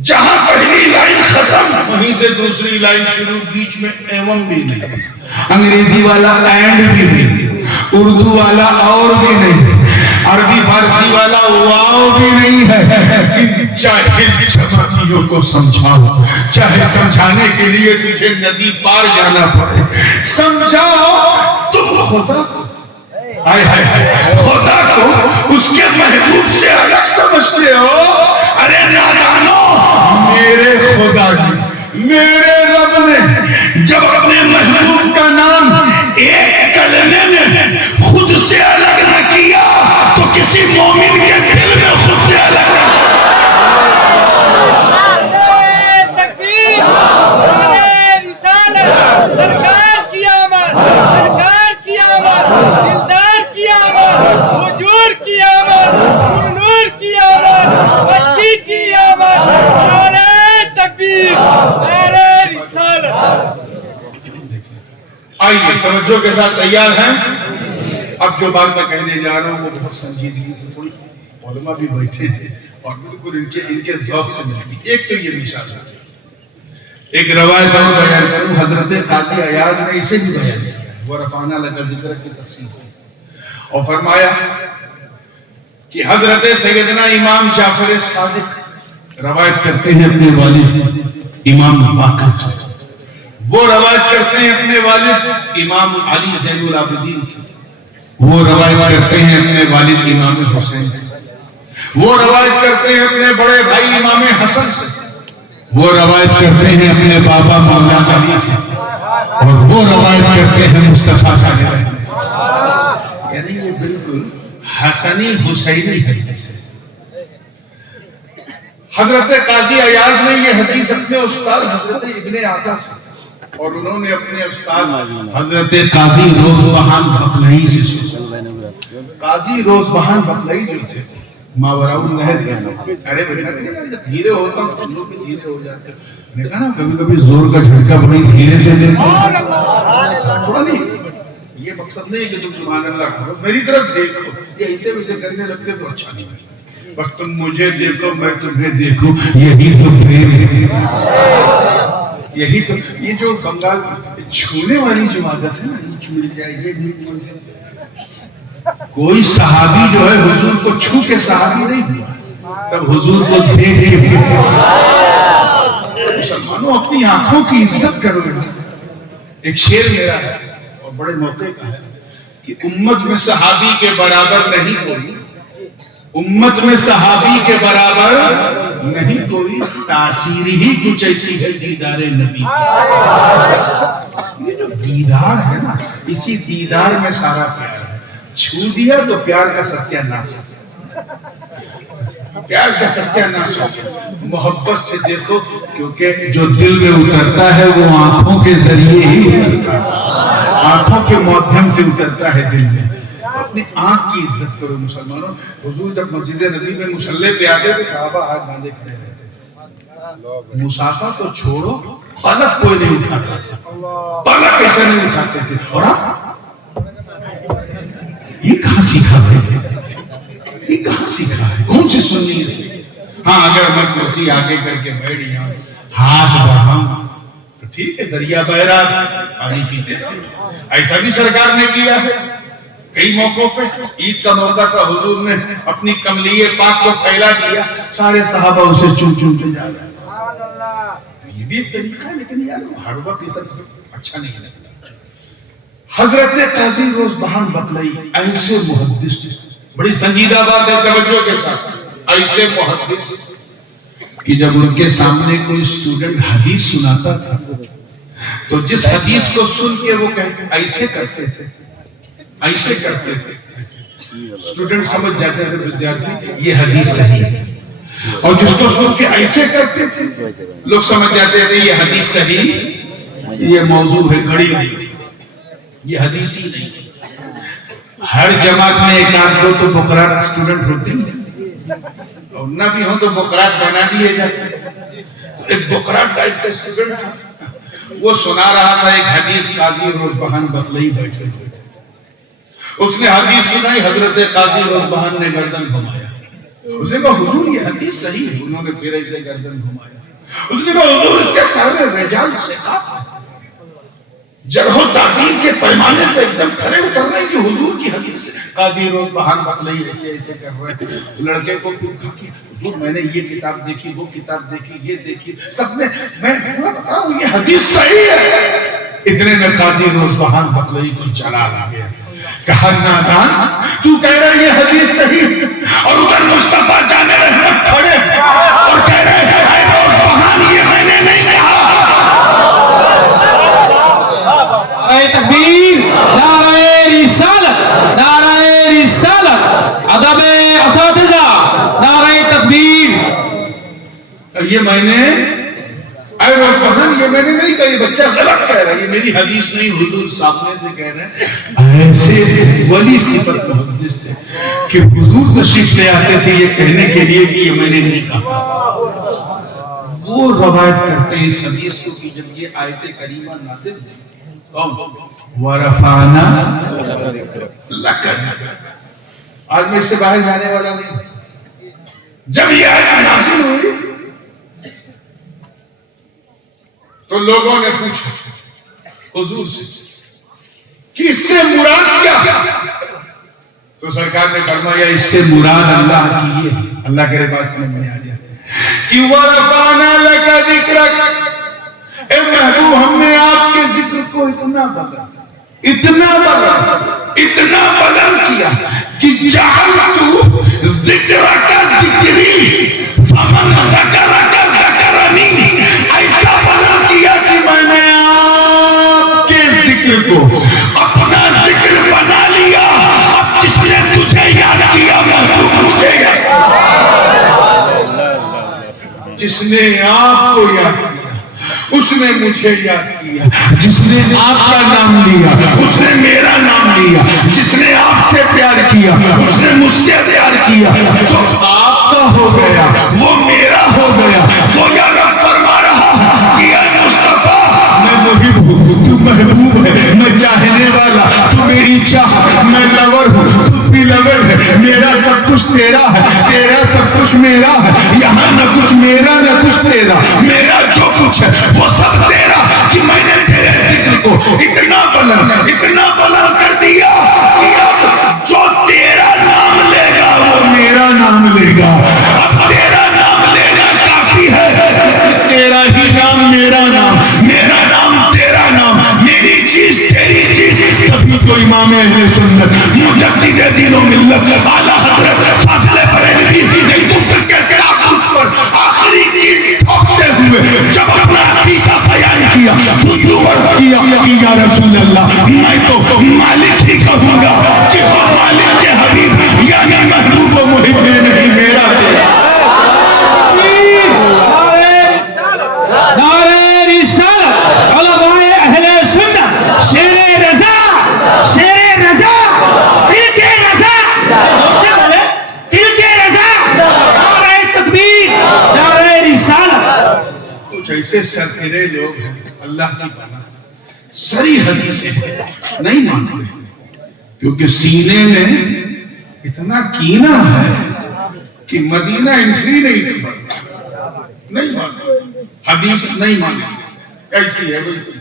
جہاں پہلی لائن ختم وہیں سے دوسری لائن شروع، بیچ میں ایوم بھی نہیں، انگریزی والا اینڈ بھی نہیں، اردو والا اور بھی نہیں، عربی فارسی والا واو بھی نہیں ہے۔ چاہے جماعتیوں کو سمجھاؤ، چاہے سمجھانے کے لیے تجھے ندی پار جانا پڑے، سمجھاؤ تم خدا کو، خدا کو اس کے محبوب سے الگ سمجھتے ہو۔ ارے نادانو، میرے خدا نے، میرے رب نے جب اپنے محبوب کا نام ایک کلمے میں خود سے الگ نہ کیا تو کسی مومن کے دل میں خود سے الگ نہ کیا۔ تکبیر، نعرہ رسالت، سرکار کی آمد، سرکار کی آمد، دلدار کی آمد، حضور کی آمد، نور کی آمد، مکی کی آمد، نعرہ تکبیر، نعرہ رسالت۔ آئیے توجہ کے ساتھ تیار ہیں؟ اب جو بات میں کہنے جا رہا ہوں وہ بہت سنجیدگی سے، تھوڑی علماء بھی بیٹھے تھے اور بالکل ان کے ذوق سے ملتی۔ ایک تو یہ مثال ہے، ایک روایت اور بیان کروں، حضرت قاضی عیاض نے اسے بھی بیان کیا، وہ رفعنا لک ذکرک کی تفسیر کی اور فرمایا کہ حضرت سیدنا امام جعفر صادق روایت کرتے ہیں اپنے والد امام باقر سے، وہ روایت کرتے ہیں اپنے والد امام علی زین العابدین سے، وہ روایت کرتے ہیں اپنے والد امام حسین سے، وہ روایت کرتے ہیں اپنے بڑے بھائی امام حسن سے، وہ روایت کرتے ہیں اپنے بابا مولا علی سے، اور وہ روایت کرتے ہیں مصطفیٰ شاہ رحمت سے۔ یعنی یہ بالکل حسنی حسینی حدیث ہے۔ حضرت قاضی عیاض نے یہ حدیث اپنے استاد حضرت ابن عطا سے اور انہوں نے اپنے استاد حضرت قاضی روزبہان بقلعی سے سنا۔ قاضی روزبہان بقلعی جو تھے ماوراء النہر کے، ارے بیٹا دھیرے ہوتا ہوں، تم لوگ بھی دھیرے ہو جاتے ہو۔ میں نے کہا نا کبھی کبھی زور کا جھٹکا بڑی دھیرے سے دیتا ہوں، تھوڑا نہیں، یہ مقصد نہیں کہ تم سبحان اللہ کرو، بس میری طرف دیکھو، یہ ایسے ویسے کرنے لگتے تو اچھا نہیں، بس تم مجھے دیکھو میں تمہیں دیکھوں، یہی تو پریم ہے۔ یہی تو یہ جو بنگال چھونے والی جو عادت ہے نا، یہ چھو جائے یہ بھی کوئی صحابی جو ہے حضور کو چھو کے صحابی نہیں ہوا، سب حضور کو دیکھ کے ہوئے۔ مسلمانوں اپنی آنکھوں کی عزت کرو۔ ایک شعر میرا ہے اور بڑے موقع کا ہے کہ امت میں صحابی کے برابر نہیں کوئی، امت میں صحابی کے برابر نہیں کوئی، تاثیر ہی کچھ ایسی ہے دیدار نبی۔ یہ جو دیدار ہے نا، اسی دیدار میں سارا پیار ہے۔ چھو دیا تو پیار کا ستیہ ناش ہو گیا، پیار کا ستیہ ناش ہو گیا۔ محبت سے دیکھو، کیونکہ جو دل میں اترتا ہے وہ آنکھوں کے ذریعے ہی اترتا ہے، آنکھوں کے مادھیم سے اترتا ہے دل میں۔ اپنی آنکھ کی عزت کرو مسلمانوں۔ حضور جب مسجد نبی میں مصلی پہ آتے تھے، صحابہ ہاتھ باندھے کھڑے رہتے تھے۔ مسافہ تو چھوڑو، پلک کوئی نہیں اٹھاتا تھا، پلک ایسا نہیں اٹھاتے تھے۔ اور آپ یہ کہاں سیکھا ہے؟ یہ کہاں سیکھا ہے؟ کون سی سنی ہے؟ ہاں اگر میں کرسی آگے کر کے بیٹھ گیا ہاتھ بڑھاؤں تو ٹھیک ہے، دریا بہ رہا پانی پیتے، ایسا بھی سرکار نے کیا ہے کئی موقعوں پہ۔ عید کا موقع تھا، حضور نے اپنی کملیے پاک کو پھیلا دیا، سارے صحابہ اسے چوم چوم کے جا رہے ہیں۔ یہ بھی ایک طریقہ ہے، لیکن یار ہر وقت یہ سب اچھا نہیں لگتا۔ حضرت قاضی روزبہان بقلئی ایسے محدث تھے، بڑی سنجیدہ بات ہے، توجہ کے ساتھ، ایسے محدث کہ جب ان کے سامنے کوئی اسٹوڈنٹ حدیث سناتا تھا تو جس حدیث کو سن کے وہ کہتے ایسے کرتے تھے، ایسے کرتے تھے، اسٹوڈنٹ سمجھ جاتے تھے ودیارتھی یہ حدیث صحیح ہے، اور جس کو سن کے ایسے کرتے تھے لوگ سمجھ جاتے تھے یہ حدیث صحیح، یہ موضوع ہے، گھڑی ہوئی، یہ حدیث ہی نہیں۔ ہر جماعت میں ایک آدھ دو تو بقرات اسٹوڈنٹ ہوتے ہیں، اور نہ بھی ہوں تو بقرات بنا دیے جاتے ہیں۔ تو ایک بقرات ٹائپ کا اسٹوڈنٹ تھا، وہ سنا رہا تھا ایک حدیث، قاضی روزبہان بقلئی بیٹھے ہوئے تھے، اس نے حدیث سنائی، حضرت قاضی روزبہان نے گردن گھمایا، اس نے کہا حضور یہ حدیث صحیح ہے، انہوں نے پھر ایسے گردن گھمایا، اس نے کہا حضور اس کے سارے رجال ثقات ہیں، جرح و تعدیل کے پیمانے پہ ایک دم کھڑے اترنے کی حضور کی حدیث ہے۔ قاضی روزبہان بقلئی ایسے ایسے کر رہے ہیں، لڑکے کو پھر کہا کہ حضور میں نے یہ کتاب دیکھی، وہ کتاب دیکھی، یہ دیکھی، سب نے میں بتاؤں یہ حدیث صحیح ہے۔ اتنے میں قاضی روزبہان بقلئی کو جلال آ گیا، کہا نادان تو کہہ رہا ہے یہ حدیث صحیح ہے، اور ادھر مصطفیٰ جان رحمت کھڑے اور کہہ رہے ہیں اے روزبہان یہ میں نے نہیں کہا۔ نعرہ تکبیر، نعرہ رسالت، نعرہ رسالت، ادب اساتذہ، نعرہ تکبیر۔ یہ میں نے اے روزبہان یہ میں نے نہیں کہا، یہ بچہ غلط کہہ رہا ہے، یہ میری حدیث نہیں، حضور سامنے سے کہہ رہے ہیں۔ ایسے ولی صفت محدث تھے کہ حضور تشریف لے آتے تھے یہ کہنے کے لیے کہ یہ میں نے نہیں کہا۔ وہ روایت کرتے ہیں اس حدیث کو کہ جب یہ آیت کریمہ نازل ہوئی، وَرَفَعْنَا لَكَ ذِكْرَكَ، آج میں اس سے باہر جانے والا نہیں۔ جب یہ آیت نازل ہوئی تو لوگوں نے پوچھا حضور سے کہ اس سے مراد کیا؟ تو سرکار نے فرمایا اس سے مراد اللہ کی یہ، اللہ کے بات سمجھ میں آ گیا کہ وَرَفَعْنَا لَكَ ذِكْرَكَ، اے محبوب ہم نے آپ کے ذکر کو اتنا بلند کیا کہ جعلت ذکرک ذکری فمن ذکرک ذکرنی، ایسا بلند کیا کہ میں نے آپ کے ذکر کو اپنا ذکر بنا لیا۔ اب جس نے تجھے یاد کیا محبوب مجھے یاد کیا، جس نے آپ کو یاد کیا اس نے مجھے یاد کیا، جس نے آپ کا نام لیا اس نے میرا نام لیا، جس نے آپ سے پیار کیا اس نے مجھ سے پیار کیا، جو آپ کا ہو گیا وہ میرا ہو گیا۔ وہ یا رب فرما رہا کہ اے مصطفیٰ میں محب ہوں، تو محبوب ہے، میں چاہنے والا، تو میری چاہ، میں لور ہوں، تو دل لبن ہے، میرا سب کچھ تیرا ہے، تیرا سب کچھ میرا ہے، یہاں نہ کچھ میرا نہ کچھ تیرا، میرا جو کچھ ہے وہ سب تیرا، کہ میں نے تیرے ذکر کو اتنا بلند کر دیا کہ اب جو تیرا نام لے گا وہ میرا نام لے گا، اب تیرا نام لینا کافی ہے، تیرا ہی نام میرا نام، میرا نام تیرا نام، میری چیز تیری چیز، کبھی تو امام اہل سنت مجدد دین و ملت اعلیٰ حضرت فاضل بریلوی ایک دوسرے کے تعاقب پر آخری کی ٹھوکتے ہوئے جب اپنا عقیدہ بیان کیا، تو عرض کیا کہ یا رسول اللہ میں تو مالک ہی کہوں گا کہ وہ مالک کے حبیب یعنی محبوب و محب نہیں میرا تیرا۔ نعرہ رسالت، علماء اہل سنت، شیر رضا، شیر رضا، دل کے رضا، دل کے رضا، نعرہ تکبیر، نعرہ رسالت۔ کچھ ایسے سرکرے لوگ ہیں اللہ کی پناہ سری حدیثیں نہیں مانتے، کیونکہ سینے میں اتنا کینہ ہے کہ مدینہ انٹری نہیں مانتے، حدیث نہیں مانتے، ایسی ہے ویسی۔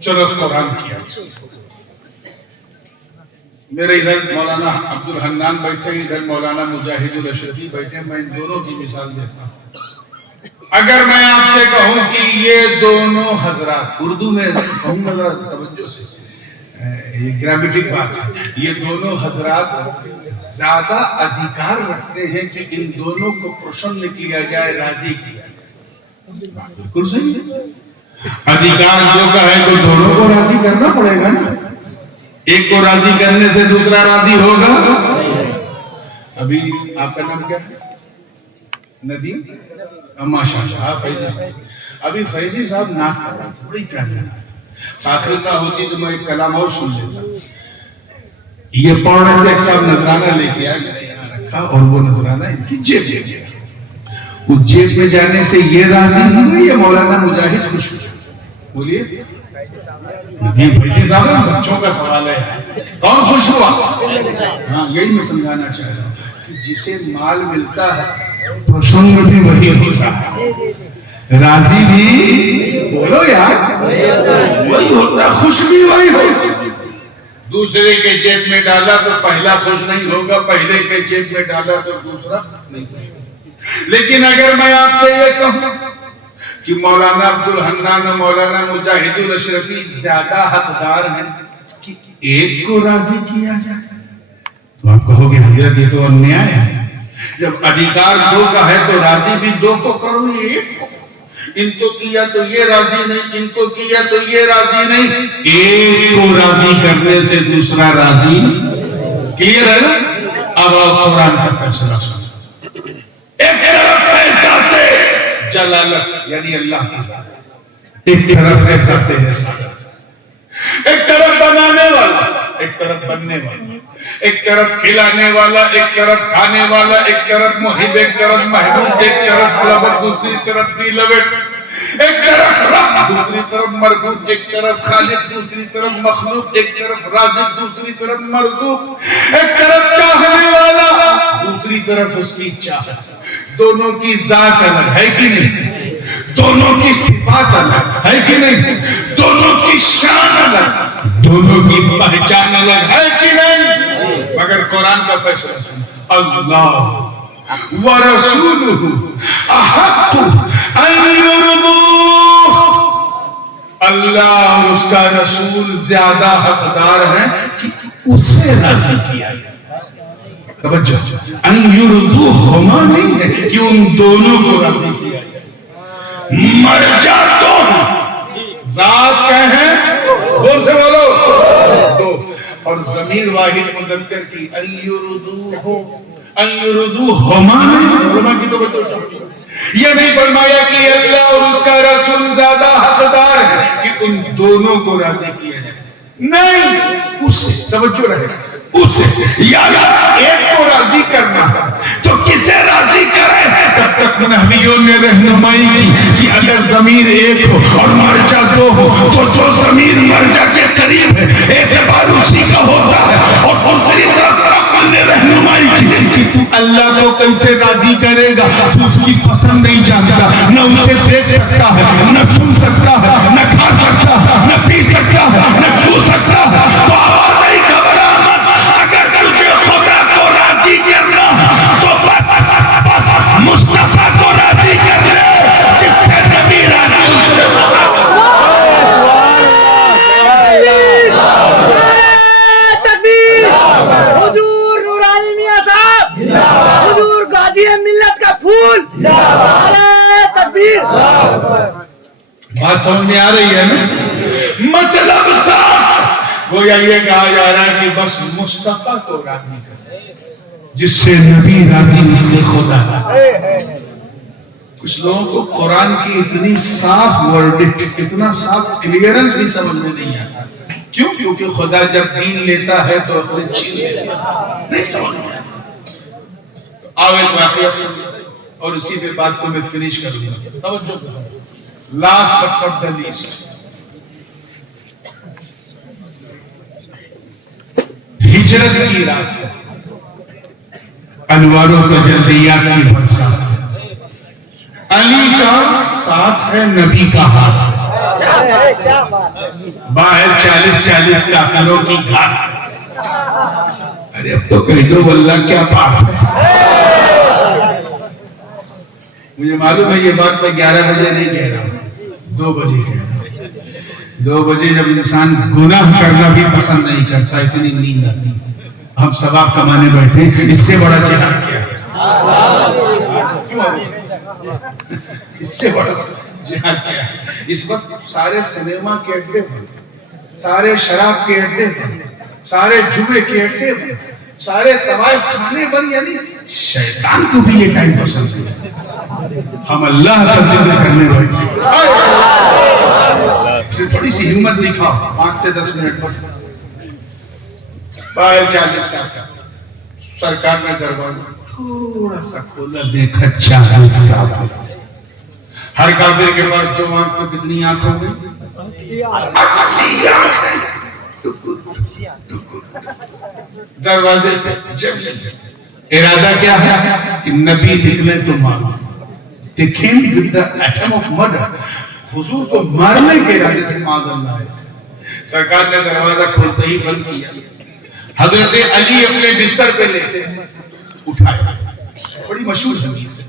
چلو قرآن کیا، میرے ادھر مولانا عبد الحنان بیٹھے، ادھر مولانا مجاہد الاشرفی بیٹھے، میں ان دونوں کی مثال دیتا ہوں۔ اگر میں آپ سے کہوں کہ یہ دونوں حضرات، اردو میں کہوں گا ذرا توجہ سے، یہ گرامیٹک بات ہے، یہ دونوں حضرات زیادہ ادھیکار رکھتے ہیں کہ ان دونوں کو پرسن کیا جائے، راضی کیا جائے۔ بالکل صحیح ہے، ادھیکار جو کا ہے تو دونوں کو راضی کرنا پڑے گا نا، ایک کو راضی کرنے سے دوسرا راضی ہوگا۔ ابھی آپ کا نام کیا ہے؟ ندیم؟ ماشاءاللہ فیضی صاحب، ابھی فیضی صاحب نعت پڑھ رہا تھا، بڑی پیاری نعت، آخر کا ہوتی تو میں ایک کلام اور سن لیتا۔ یہ پڑھ رہے تھے، ایک صاحب نذرانہ لے کے آیا، یہاں رکھا، اور وہ نذرانہ ان کی جیب میں گیا، وہ جیب میں جانے سے یہ راضی نہیں ہوئی، یہ مولانا مجاہد خوش ہوئے۔ بولیے ندیم فیضی صاحب، بچوں کا سوال ہے، کون خوش ہوا؟ ہاں یہی میں سمجھانا چاہ رہا ہوں کہ جسے مال ملتا ہے پرسن بھی وہی ہوتا ہے، راضی بھی بولو یار وہی ہوتا ہے، خوش بھی وہی ہوتا ہے۔ دوسرے کے جیب میں ڈالا تو پہلا خوش نہیں ہوگا، پہلے کے جیب میں ڈالا تو دوسرا نہیں خوش ہوگا۔ لیکن اگر میں آپ سے یہ کہوں کہ مولانا عبد الحنان و مولانا مجاہد الاشرفی زیادہ حقدار ہیں کہ ایک کو راضی کیا جائے، تو آپ کہو گے حضرت یہ تو انیاء ہے، جب ادھیکار دو کا ہے تو راضی بھی دو کو کرو، یہ ایک کو، ان کو کیا تو یہ راضی نہیں، ان کو کیا تو یہ راضی نہیں، ایک کو راضی کرنے سے دوسرا راضی۔ کلیئر ہے نا؟ اب آپ قرآن کا فیصلہ سنو۔ ایک طرف ہے ذات جلالت یعنی اللہ کی ذات، ایک طرف ہے ذات رسالت، ایک طرف بنانے والا، ایک طرف بننے والا، ایک طرف کھلانے والا، ایک طرف کھانے والا، ایک طرف محب، ایک طرف محبوب، ایک طرف لبد، دوسری طرف دی لبد، ایک طرف رب، دوسری طرف مربوط، ایک طرف خالق، دوسری طرف مخلوق، ایک طرف رازق، دوسری طرف مرزوق، ایک طرف چاہنے والا، دوسری طرف اس کی چاہت۔ دونوں کی ذات الگ ہے کہ نہیں؟ دونوں کی صفات الگ ہے کہ نہیں؟ دونوں کی شان الگ، دونوں کی پہچان الگ ہے کہ نہیں؟ مگر قرآن کا فیصلہ سنو، اللہ ورسولہ احق ان یرضوہ، اللہ اور اس کا رسول زیادہ حقدار ہیں کہ اسے راضی کیا جائے۔ توجہ، ان یرضوہ ہما نہیں ہے کہ ان دونوں کو راضی کیا جائے۔ مرجع دو ذات کہیں غور سے بولو دو، اور ضمیر واحد مذکر کی ان یرضوہ ہما نہیں، علماء کی تو بتو یہ نہیں فرمایا کہ اللہ اور اس کا رسول زیادہ حقدار ہے کہ ان دونوں کو راضی کیا جائے، نہیں، اس سے توجہ رہے، اس سے یعنی ایک کو راضی کرنا تو کسے راضی کرے؟ تب تک نحویوں نے رہنمائی کی کہ اگر ضمیر ایک ہو اور مرجع دو ہو تو جو ضمیر مرجع کے قریب ہے اعتبار اسی کا ہوتا ہے، اور دوسری طرف اللہ کو کیسے راضی کرے گا؟ تو اس کی پسند نہیں جانتا، نہ اسے دیکھ سکتا ہے، نہ سن سکتا ہے، نہ کھا سکتا ہے، نہ پی سکتا ہے، نہ چھو سکتا ہے۔ تو آواز نہیں، گھبرا مت، اگر تجھے خدا کو راضی کرنا تو بس مصطفیٰ کو راضی کر لے، جس سے نبی راضی ہوتے ہیں۔ حضور نورانی میاں صاحب، حضور غازی ملت کا پھول، نعرہ تکبیر۔ بات سمجھ میں آ رہی ہے نا؟ مطلب صاف، گویا یہ کہا جا رہا ہے کہ بس مصطفیٰ کو راضی کر، جس سے نبی راضی، اس سے خدا۔ کچھ لوگوں کو قرآن کی اتنی صاف ورڈ، اتنا صاف کلیئرنس بھی سمجھ میں نہیں آتا۔ کیوں؟ کیونکہ خدا جب دین لیتا ہے تو اپنی چیز نہیں سمجھ میں آتا۔ آؤ ایک واقعہ سنیں اور اسی پہ بات کو میں فنش کروں گا۔ توجہ کرو، last but not the least, ہجرت کی رات، انوار و تجلیات کی برسات ہے، علی کا ساتھ ہے، نبی کا ہاتھ ہے، باہر 40 کافروں کی گھات ہے۔ ارے اب تو کہہ دو واللہ کیا بات ہے۔ مجھے معلوم ہے یہ بات میں 11 بجے نہیں کہہ رہا ہوں، 2 بجے کہہ رہا ہوں۔ 2 بجے جب انسان گناہ کرنا بھی پسند نہیں کرتا، اتنی نیند آتی، ہم ثواب کمانے بیٹھے، اس سے بڑا جہاد کیا ہے؟ اس سے بڑا جہاد کیا ہے؟ اس وقت سارے سنیما کے اڈے بند، سارے شراب کے اڈے بند، سارے جوئے کے اڈے بند، سارے طوائف خانے بند، یعنی شیطان کو بھی یہ ٹائم پسند ہے۔ ہم اللہ کا ذکر کرنے بیٹھے، اسے تھوڑی سی ہمت دکھاؤ، 5 سے 10 منٹ بس۔ باہر 40 کا سرکار نے دروازہ تھوڑا سا کھولا، دیکھا 40 کافر۔ ہر کافر کے پاس 2 آنکھ تو کتنی آنکھ ہو گئی؟ 80 آنکھ۔ دروازے پہ جب ارادہ کیا ہے کہ نبی نکلے تو مارو۔ They came with the atom of murder. حضور کو مارنے کے ارادے سے معاذ اللہ ہے۔ سرکار نے دروازہ کھولتے ہی بند کیا، حضرت علی اپنے بستر پہ لیتے اٹھایا، بڑی مشہور حدیث ہے،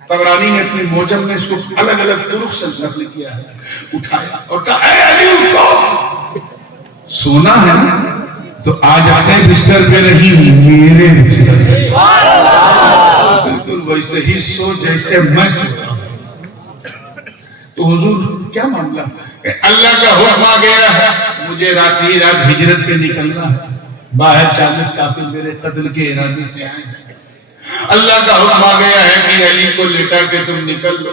طبرانی نے اپنی موجم میں اس کو الگ الگ طرق سے نقل کیا ہے۔ اٹھایا اور کہا، اے علی اٹھو، سونا ہے نا تو آج اپنے بستر پہ نہیں، میرے بستر پہ سو، بالکل ویسے ہی سو جیسے میں سوتا ہوں۔ تو حضور کیا معاملہ؟ کہ اللہ کا حکم آ گیا ہے، مجھے رات ہی رات ہجرت پہ نکلنا ہے، باہر 40 کافر میرے قتل کے ارادے سے آئے ہیں، اللہ کا حکم آ گیا ہے کہ علی کو لیٹا کے تم نکل لو،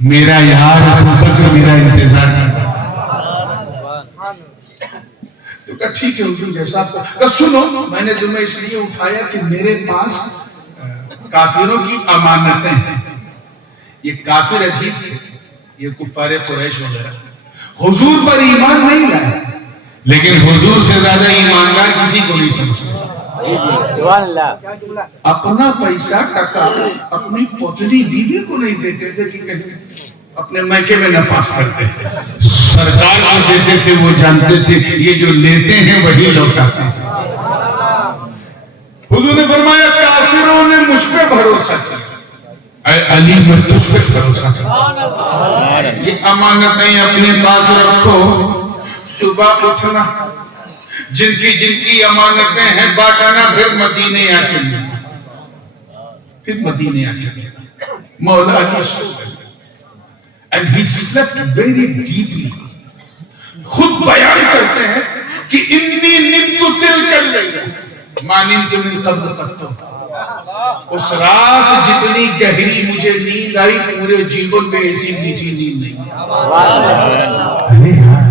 میرا یار ابو بکر میرا انتظار کر رہا ہے۔ تو کہا ٹھیک ہے حضور جیسا آپ کہا، سنو میں نے تمہیں اس لیے اٹھایا کہ میرے پاس کافروں کی امانتیں ہیں۔ یہ کافر عجیب تھے، یہ کفار قریش وغیرہ، حضور پر ایمان نہیں لائے، لیکن حضور سے زیادہ ایماندار کسی کو نہیں سمجھا۔ اپنا پیسہ ٹکا اپنی پوتری بیوی کو نہیں دیتے تھے کہ کہیں اپنے میکے میں نہ پاس کرتے، سرکار کو دیتے تھے، وہ جانتے تھے یہ جو لیتے ہیں وہی لوٹاتے ہیں۔ حضور نے فرمایا کافروں نے مجھ پہ بھروسہ کیا، اے علی میں تجھ پہ بھروسہ کیا، یہ امانتیں اپنے پاس رکھو، صبح اٹھنا، جن کی امانتیں ہیں بانٹنا، پھر مدینے آ کے لینا، پھر مدینے آ کے لینا۔ مولا کی سوچ، and he slept very deeply۔ خود بیان کرتے ہیں کہ انی نمت تلک اللیلہ ما نمت من قبل قط، اس رات جتنی گہری مجھے نیند آئی پورے جیون میں ایسی میٹھی نیند نہیں۔ ارے یار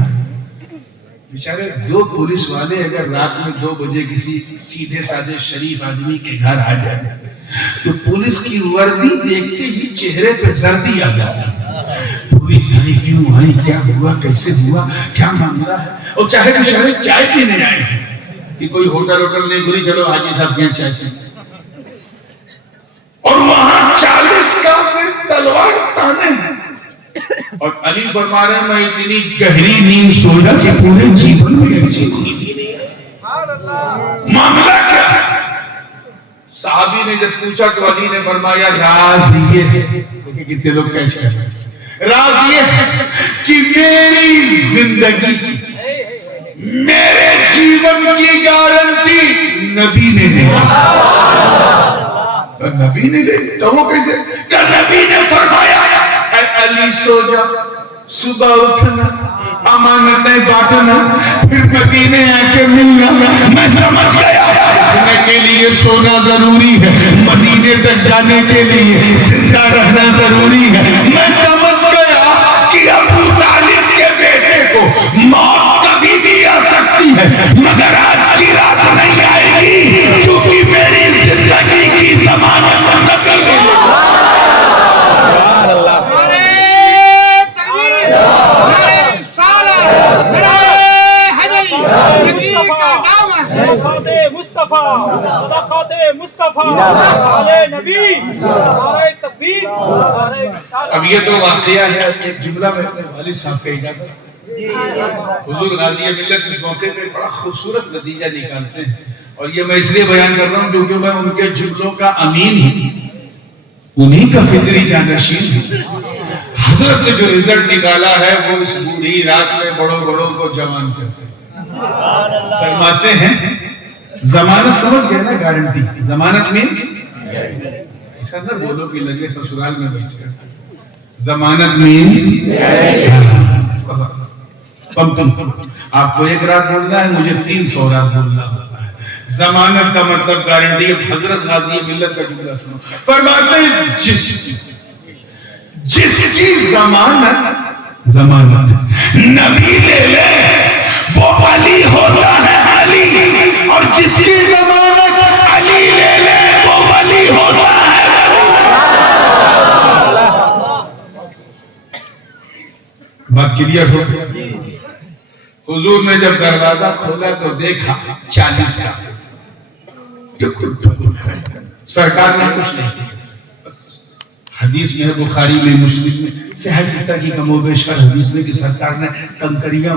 بیچارے 2 پولیس والے اگر رات میں 2 بجے کسی سیدھے سادے شریف آدمی کے گھر آ جائے تو پولیس کی وردی دیکھتے ہی چہرے پہ زردی آ جاتی، پولیس آئی کیوں آئی، کیا ہوا، کیسے ہوا، کیا معاملہ ہے، اور چاہے بیچارے چائے پینے آئے کہ کوئی ہوٹل نہیں گری چلو حاجی صاحب کے چاچے اور وہاں 40 کافر تلوار تانے ہیں اور علی فرما رہے ہیں میں اتنی گہری نیند سویا کہ پورے جیون میں ایسی کوئی بھی نہیں معاملہ کیا ہے؟ صحابی نے جب پوچھا تو علی نے فرمایا راز یہ ہے کتنے لوگ کہتے ہیں راز یہ ہے کہ میری زندگی کی میرے جیون کی گارنٹی نبی نے دی نبی نے دی تو وہ کیسے کہ نبی نے فرمایا اے علی سو جا صبح اٹھنا امانتیں بانٹنا پھر مدینے آ کے ملنا میں سمجھ گیا اٹھنے کے لیے سونا ضروری ہے مدینے تک جانے کے لیے زندہ رہنا ضروری ہے میں سمجھ گیا کہ ابو طالب کے بیٹے کو موت کبھی بھی آ سکتی ہے مگر آج کی رات نہیں آئے گی کیونکہ میری زندگی کی ضمانت نبی نے صدقات مصطفیٰ علیہ نبی نعرہ تکبیر نعرہ رسالت. اب یہ تو واقعہ ہے ایک جملہ میں اپنے والد صاحب کا اجازت حضور غازی ملت اس موقع پہ بڑا خوبصورت نتیجہ نکالتے ہیں اور یہ میں اس لیے بیان کر رہا ہوں کیونکہ میں ان کے جملوں کا امین ہوں انہی کا فطری جانشین ہوں حضرت نے جو رزلٹ نکالا ہے وہ اس بوڑھی رات میں بڑوں کو جوان کرتے ہیں فرماتے ہیں ضمانت سمجھ گئے نا گارنٹی ضمانت مینس ایسا نہ بولو کہ لگے سسرال میں بیٹھے ضمانت مینس آپ کو 1 رات بولنا ہے مجھے 300 رات بولنا ہوتا ہے ضمانت کا مطلب گارنٹی حضرت غازی ملت کا جملہ سنو فرماتے ہیں جس کی ضمانت نبی لے لے وہ علی ہوتا ہے علی اور جس کی ضمانت علی لے لے وہ ولی ہوتا ہے بات کلیئر ہو گئی حضور نے جب دروازہ کھولا تو دیکھا 40 کا سرکار نے کچھ نہیں حدیث میں بخاری میں مسلم میں صحیح ستہ کی کم و بیش حدیث میں کہ سرکار نے کنکریاں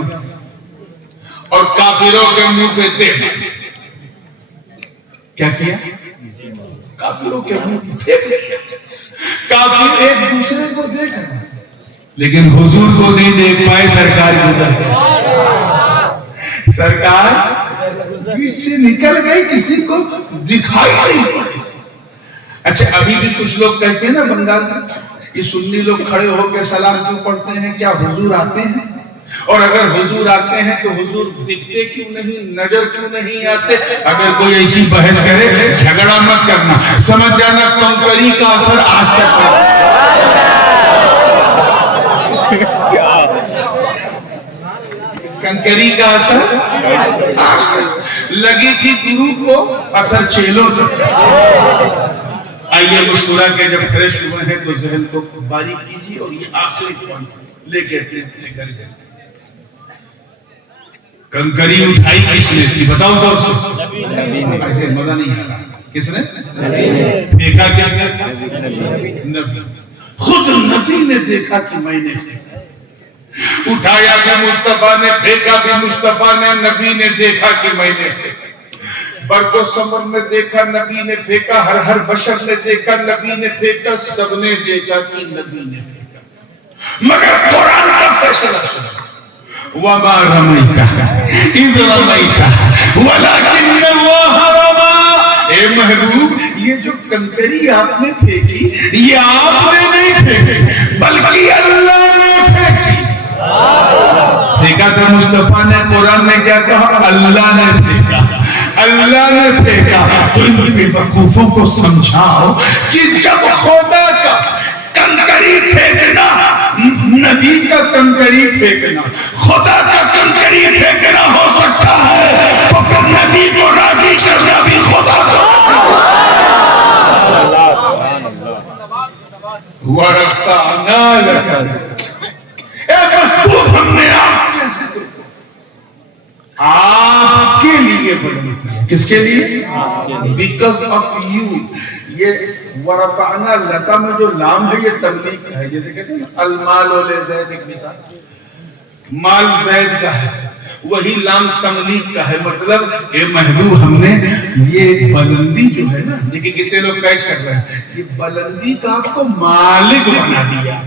اور کافروں کے منہ پہ دیکھا کیا کیا کافروں کے منہ پہ کافر ایک دوسرے کو دیکھا لیکن حضور کو نہیں دیکھ پائے سرکار گزر گئی سرکار پیچھے نکل گئی کسی کو دکھائی نہیں. اچھا ابھی بھی کچھ لوگ کہتے ہیں نا بنگال میں کہ سنی لوگ کھڑے ہو کے سلام کیوں پڑھتے ہیں کیا حضور آتے ہیں اور اگر حضور آتے ہیں تو حضور دکھتے کیوں نہیں نظر کیوں نہیں آتے اگر کوئی ایسی بحث کرے جھگڑا مت کرنا سمجھ جانا کنکری کا اثر آج تک کنکری کا اثر لگی تھی گرو کو اثر چیلوں تک. آئیے مسکرا کے جب فریش ہوئے ہیں تو ذہن کو باریک کیجیے اور یہ آخری پوائنٹ لے کے کر گئے کنکری اٹھائی کس نے تھی بتاؤ زور سے ایسے مزہ نہیں آ رہا کس نے پھینکا کس نے تھا نبی خود نبی نے دیکھا کہ میں نے اٹھایا بھی مصطفیٰ نے پھینکا بھی مصطفیٰ نے نبی نے دیکھا کہ میں نے پھینکا برق و سمر میں دیکھا نبی نے پھینکا ہر بشر نے دیکھا نبی نے پھینکا سب نے دیکھا کہ نبی نے پھینکا مگر قرآن کا فیصلہ سنا وَمَا رَمَيْتَ إِذْ رَمَيْتَ وَلَكِنَّ اللَّهَ رَمَى. اے محبوب یہ جو کنکری آپ نے پھینکی یہ آپ نے نہیں پھینکی بلکہ اللہ نے پھینکی. پھینکا تھا مصطفیٰ نے قرآن نے کیا کہا اللہ نے پھینکا اللہ نے پھینکا. تو ان بے وقوفوں کو سمجھاؤ کہ جب خدا کا کنکری پھینکنا نبی کا کنکری پھینکنا خدا کا کنکری پھینکنا ہو سکتا ہے تو پھر نبی کو راضی کرنا بھی خدا کا وَرَفَعْنَا لَكَ ذِكْرَكَ. اے محبوب ہم نے آپ کے ذکر آپ کے لیے لیے بلند کیا. کس کے لیے؟ Because of you. یہ ورفعنا لکا میں جو لام ہے یہ تملیک کا ہے. جیسے کہتے ہیں نا المال لزید، ایک مثال، مال زید کا ہے، وہی لام تملیک کا ہے. مطلب اے محبوب ہم نے یہ بلندی جو ہے نا، دیکھیں کتنے لوگ کیچ کر رہے ہیں، یہ بلندی کا آپ کو مالک بنا دیا.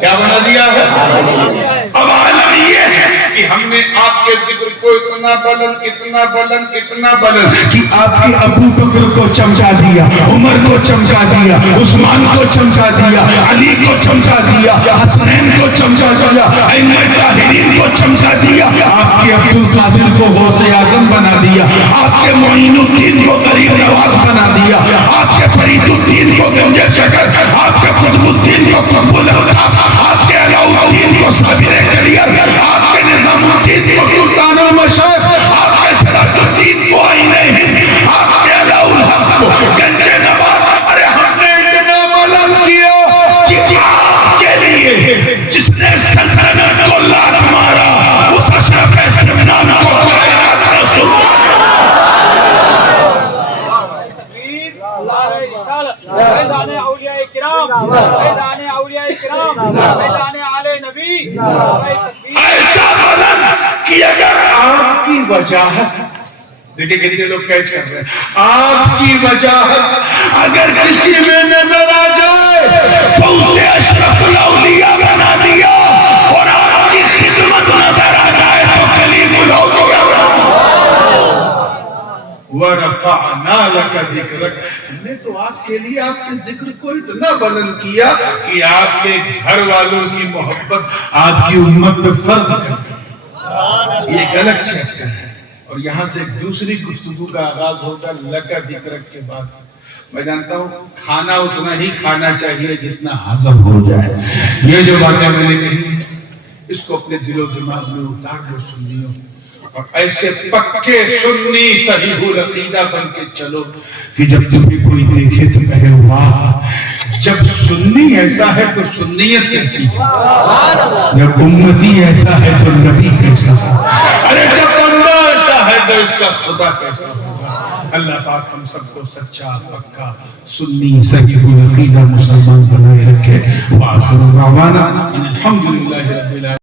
کیا بنا دیا ہے؟ اب عالم یہ ہے کہ ہم نے آپ کے ذکر کو اتنا بلند اتنا بلند اتنا بلند کہ آپ کے ابو بکر کو چمچا دیا، عمر کو چمچا دیا، عثمان کو چمچا دیا، علی کو چمچا دیا، حسنین کو چمچا دیا، ائمہ طاہرین کو چمچا دیا. آپ کے عبد القادر کو غوث اعظم بنا دیا، آپ کے معین الدین کو غریب نواز بنا دیا، آپ کے فرید الدین کو گنج شکر، آپ کے قطب الدین کو قبول الحق، آپ کے علاؤ الدین کو صابر کلیر، آپ کے نظام الدین کو سلطان المشائخ، آپ کے سراج الدین کو آئین ہند، آپ کے علاؤ الحق کو گنج نواز. ارے ہم نے اتنا بلند کیا کہ آپ کے لیے جس نے سلطنت کو لات مارا اس اشرف سلطان کو کائنات کا سلطان. نعرہ رسالت، فیضان اولیاء کرام، فیضان اولیاء کرام، فیضان آل نبی. نعرہ تکبیر. ایسا بلند کہ اگر آپ کی وجاہت، دیکھیں کتنے لوگ کیچ کر رہے ہیں، آپ کی وجاہت اگر کسی میں نظر آ جائے تو اسے اشرف الاولیاء بنا دیا، اور آپ کی خدمت نظر آ جائے تو کلیم الاولیاء. وَرَفَعْنَا لَكَ ذِكْرَكَ. ہم نے تو آپ کے لیے آپ کے ذکر کو اتنا بلند کیا کہ آپ کے گھر والوں کی محبت آپ کی امت پہ فرض کر دی. یہ ایک الگ چیز کا ہے. اور یہاں سے ایک دوسری گفتگو کا آغاز ہوگا لَكَ ذِكْرَكَ کے بعد. میں جانتا ہوں کھانا اتنا ہی کھانا چاہیے جتنا ہضم ہو جائے. یہ جو باتیں میں نے کہی اس کو اپنے دل و دماغ میں اتار لو سنیوں، اور ایسے پکے سنی صحیح العقیدہ بن کے چلو کہ جب تمہیں کوئی دیکھے تو کہے واہ. جب سنی ایسا ہے تو سنیت کیسی ہے، جب امتی ایسا ہے تو نبی کیسا ہے، ارے جب بندہ ایسا ہے تو اس کا خدا کیسا ہوگا. اللہ پاک ہم سب کو سچا پکا سنی صحیح العقیدہ مسلمان بنائے رکھے. وآخر دعوانا الحمدللہ رب العالمین.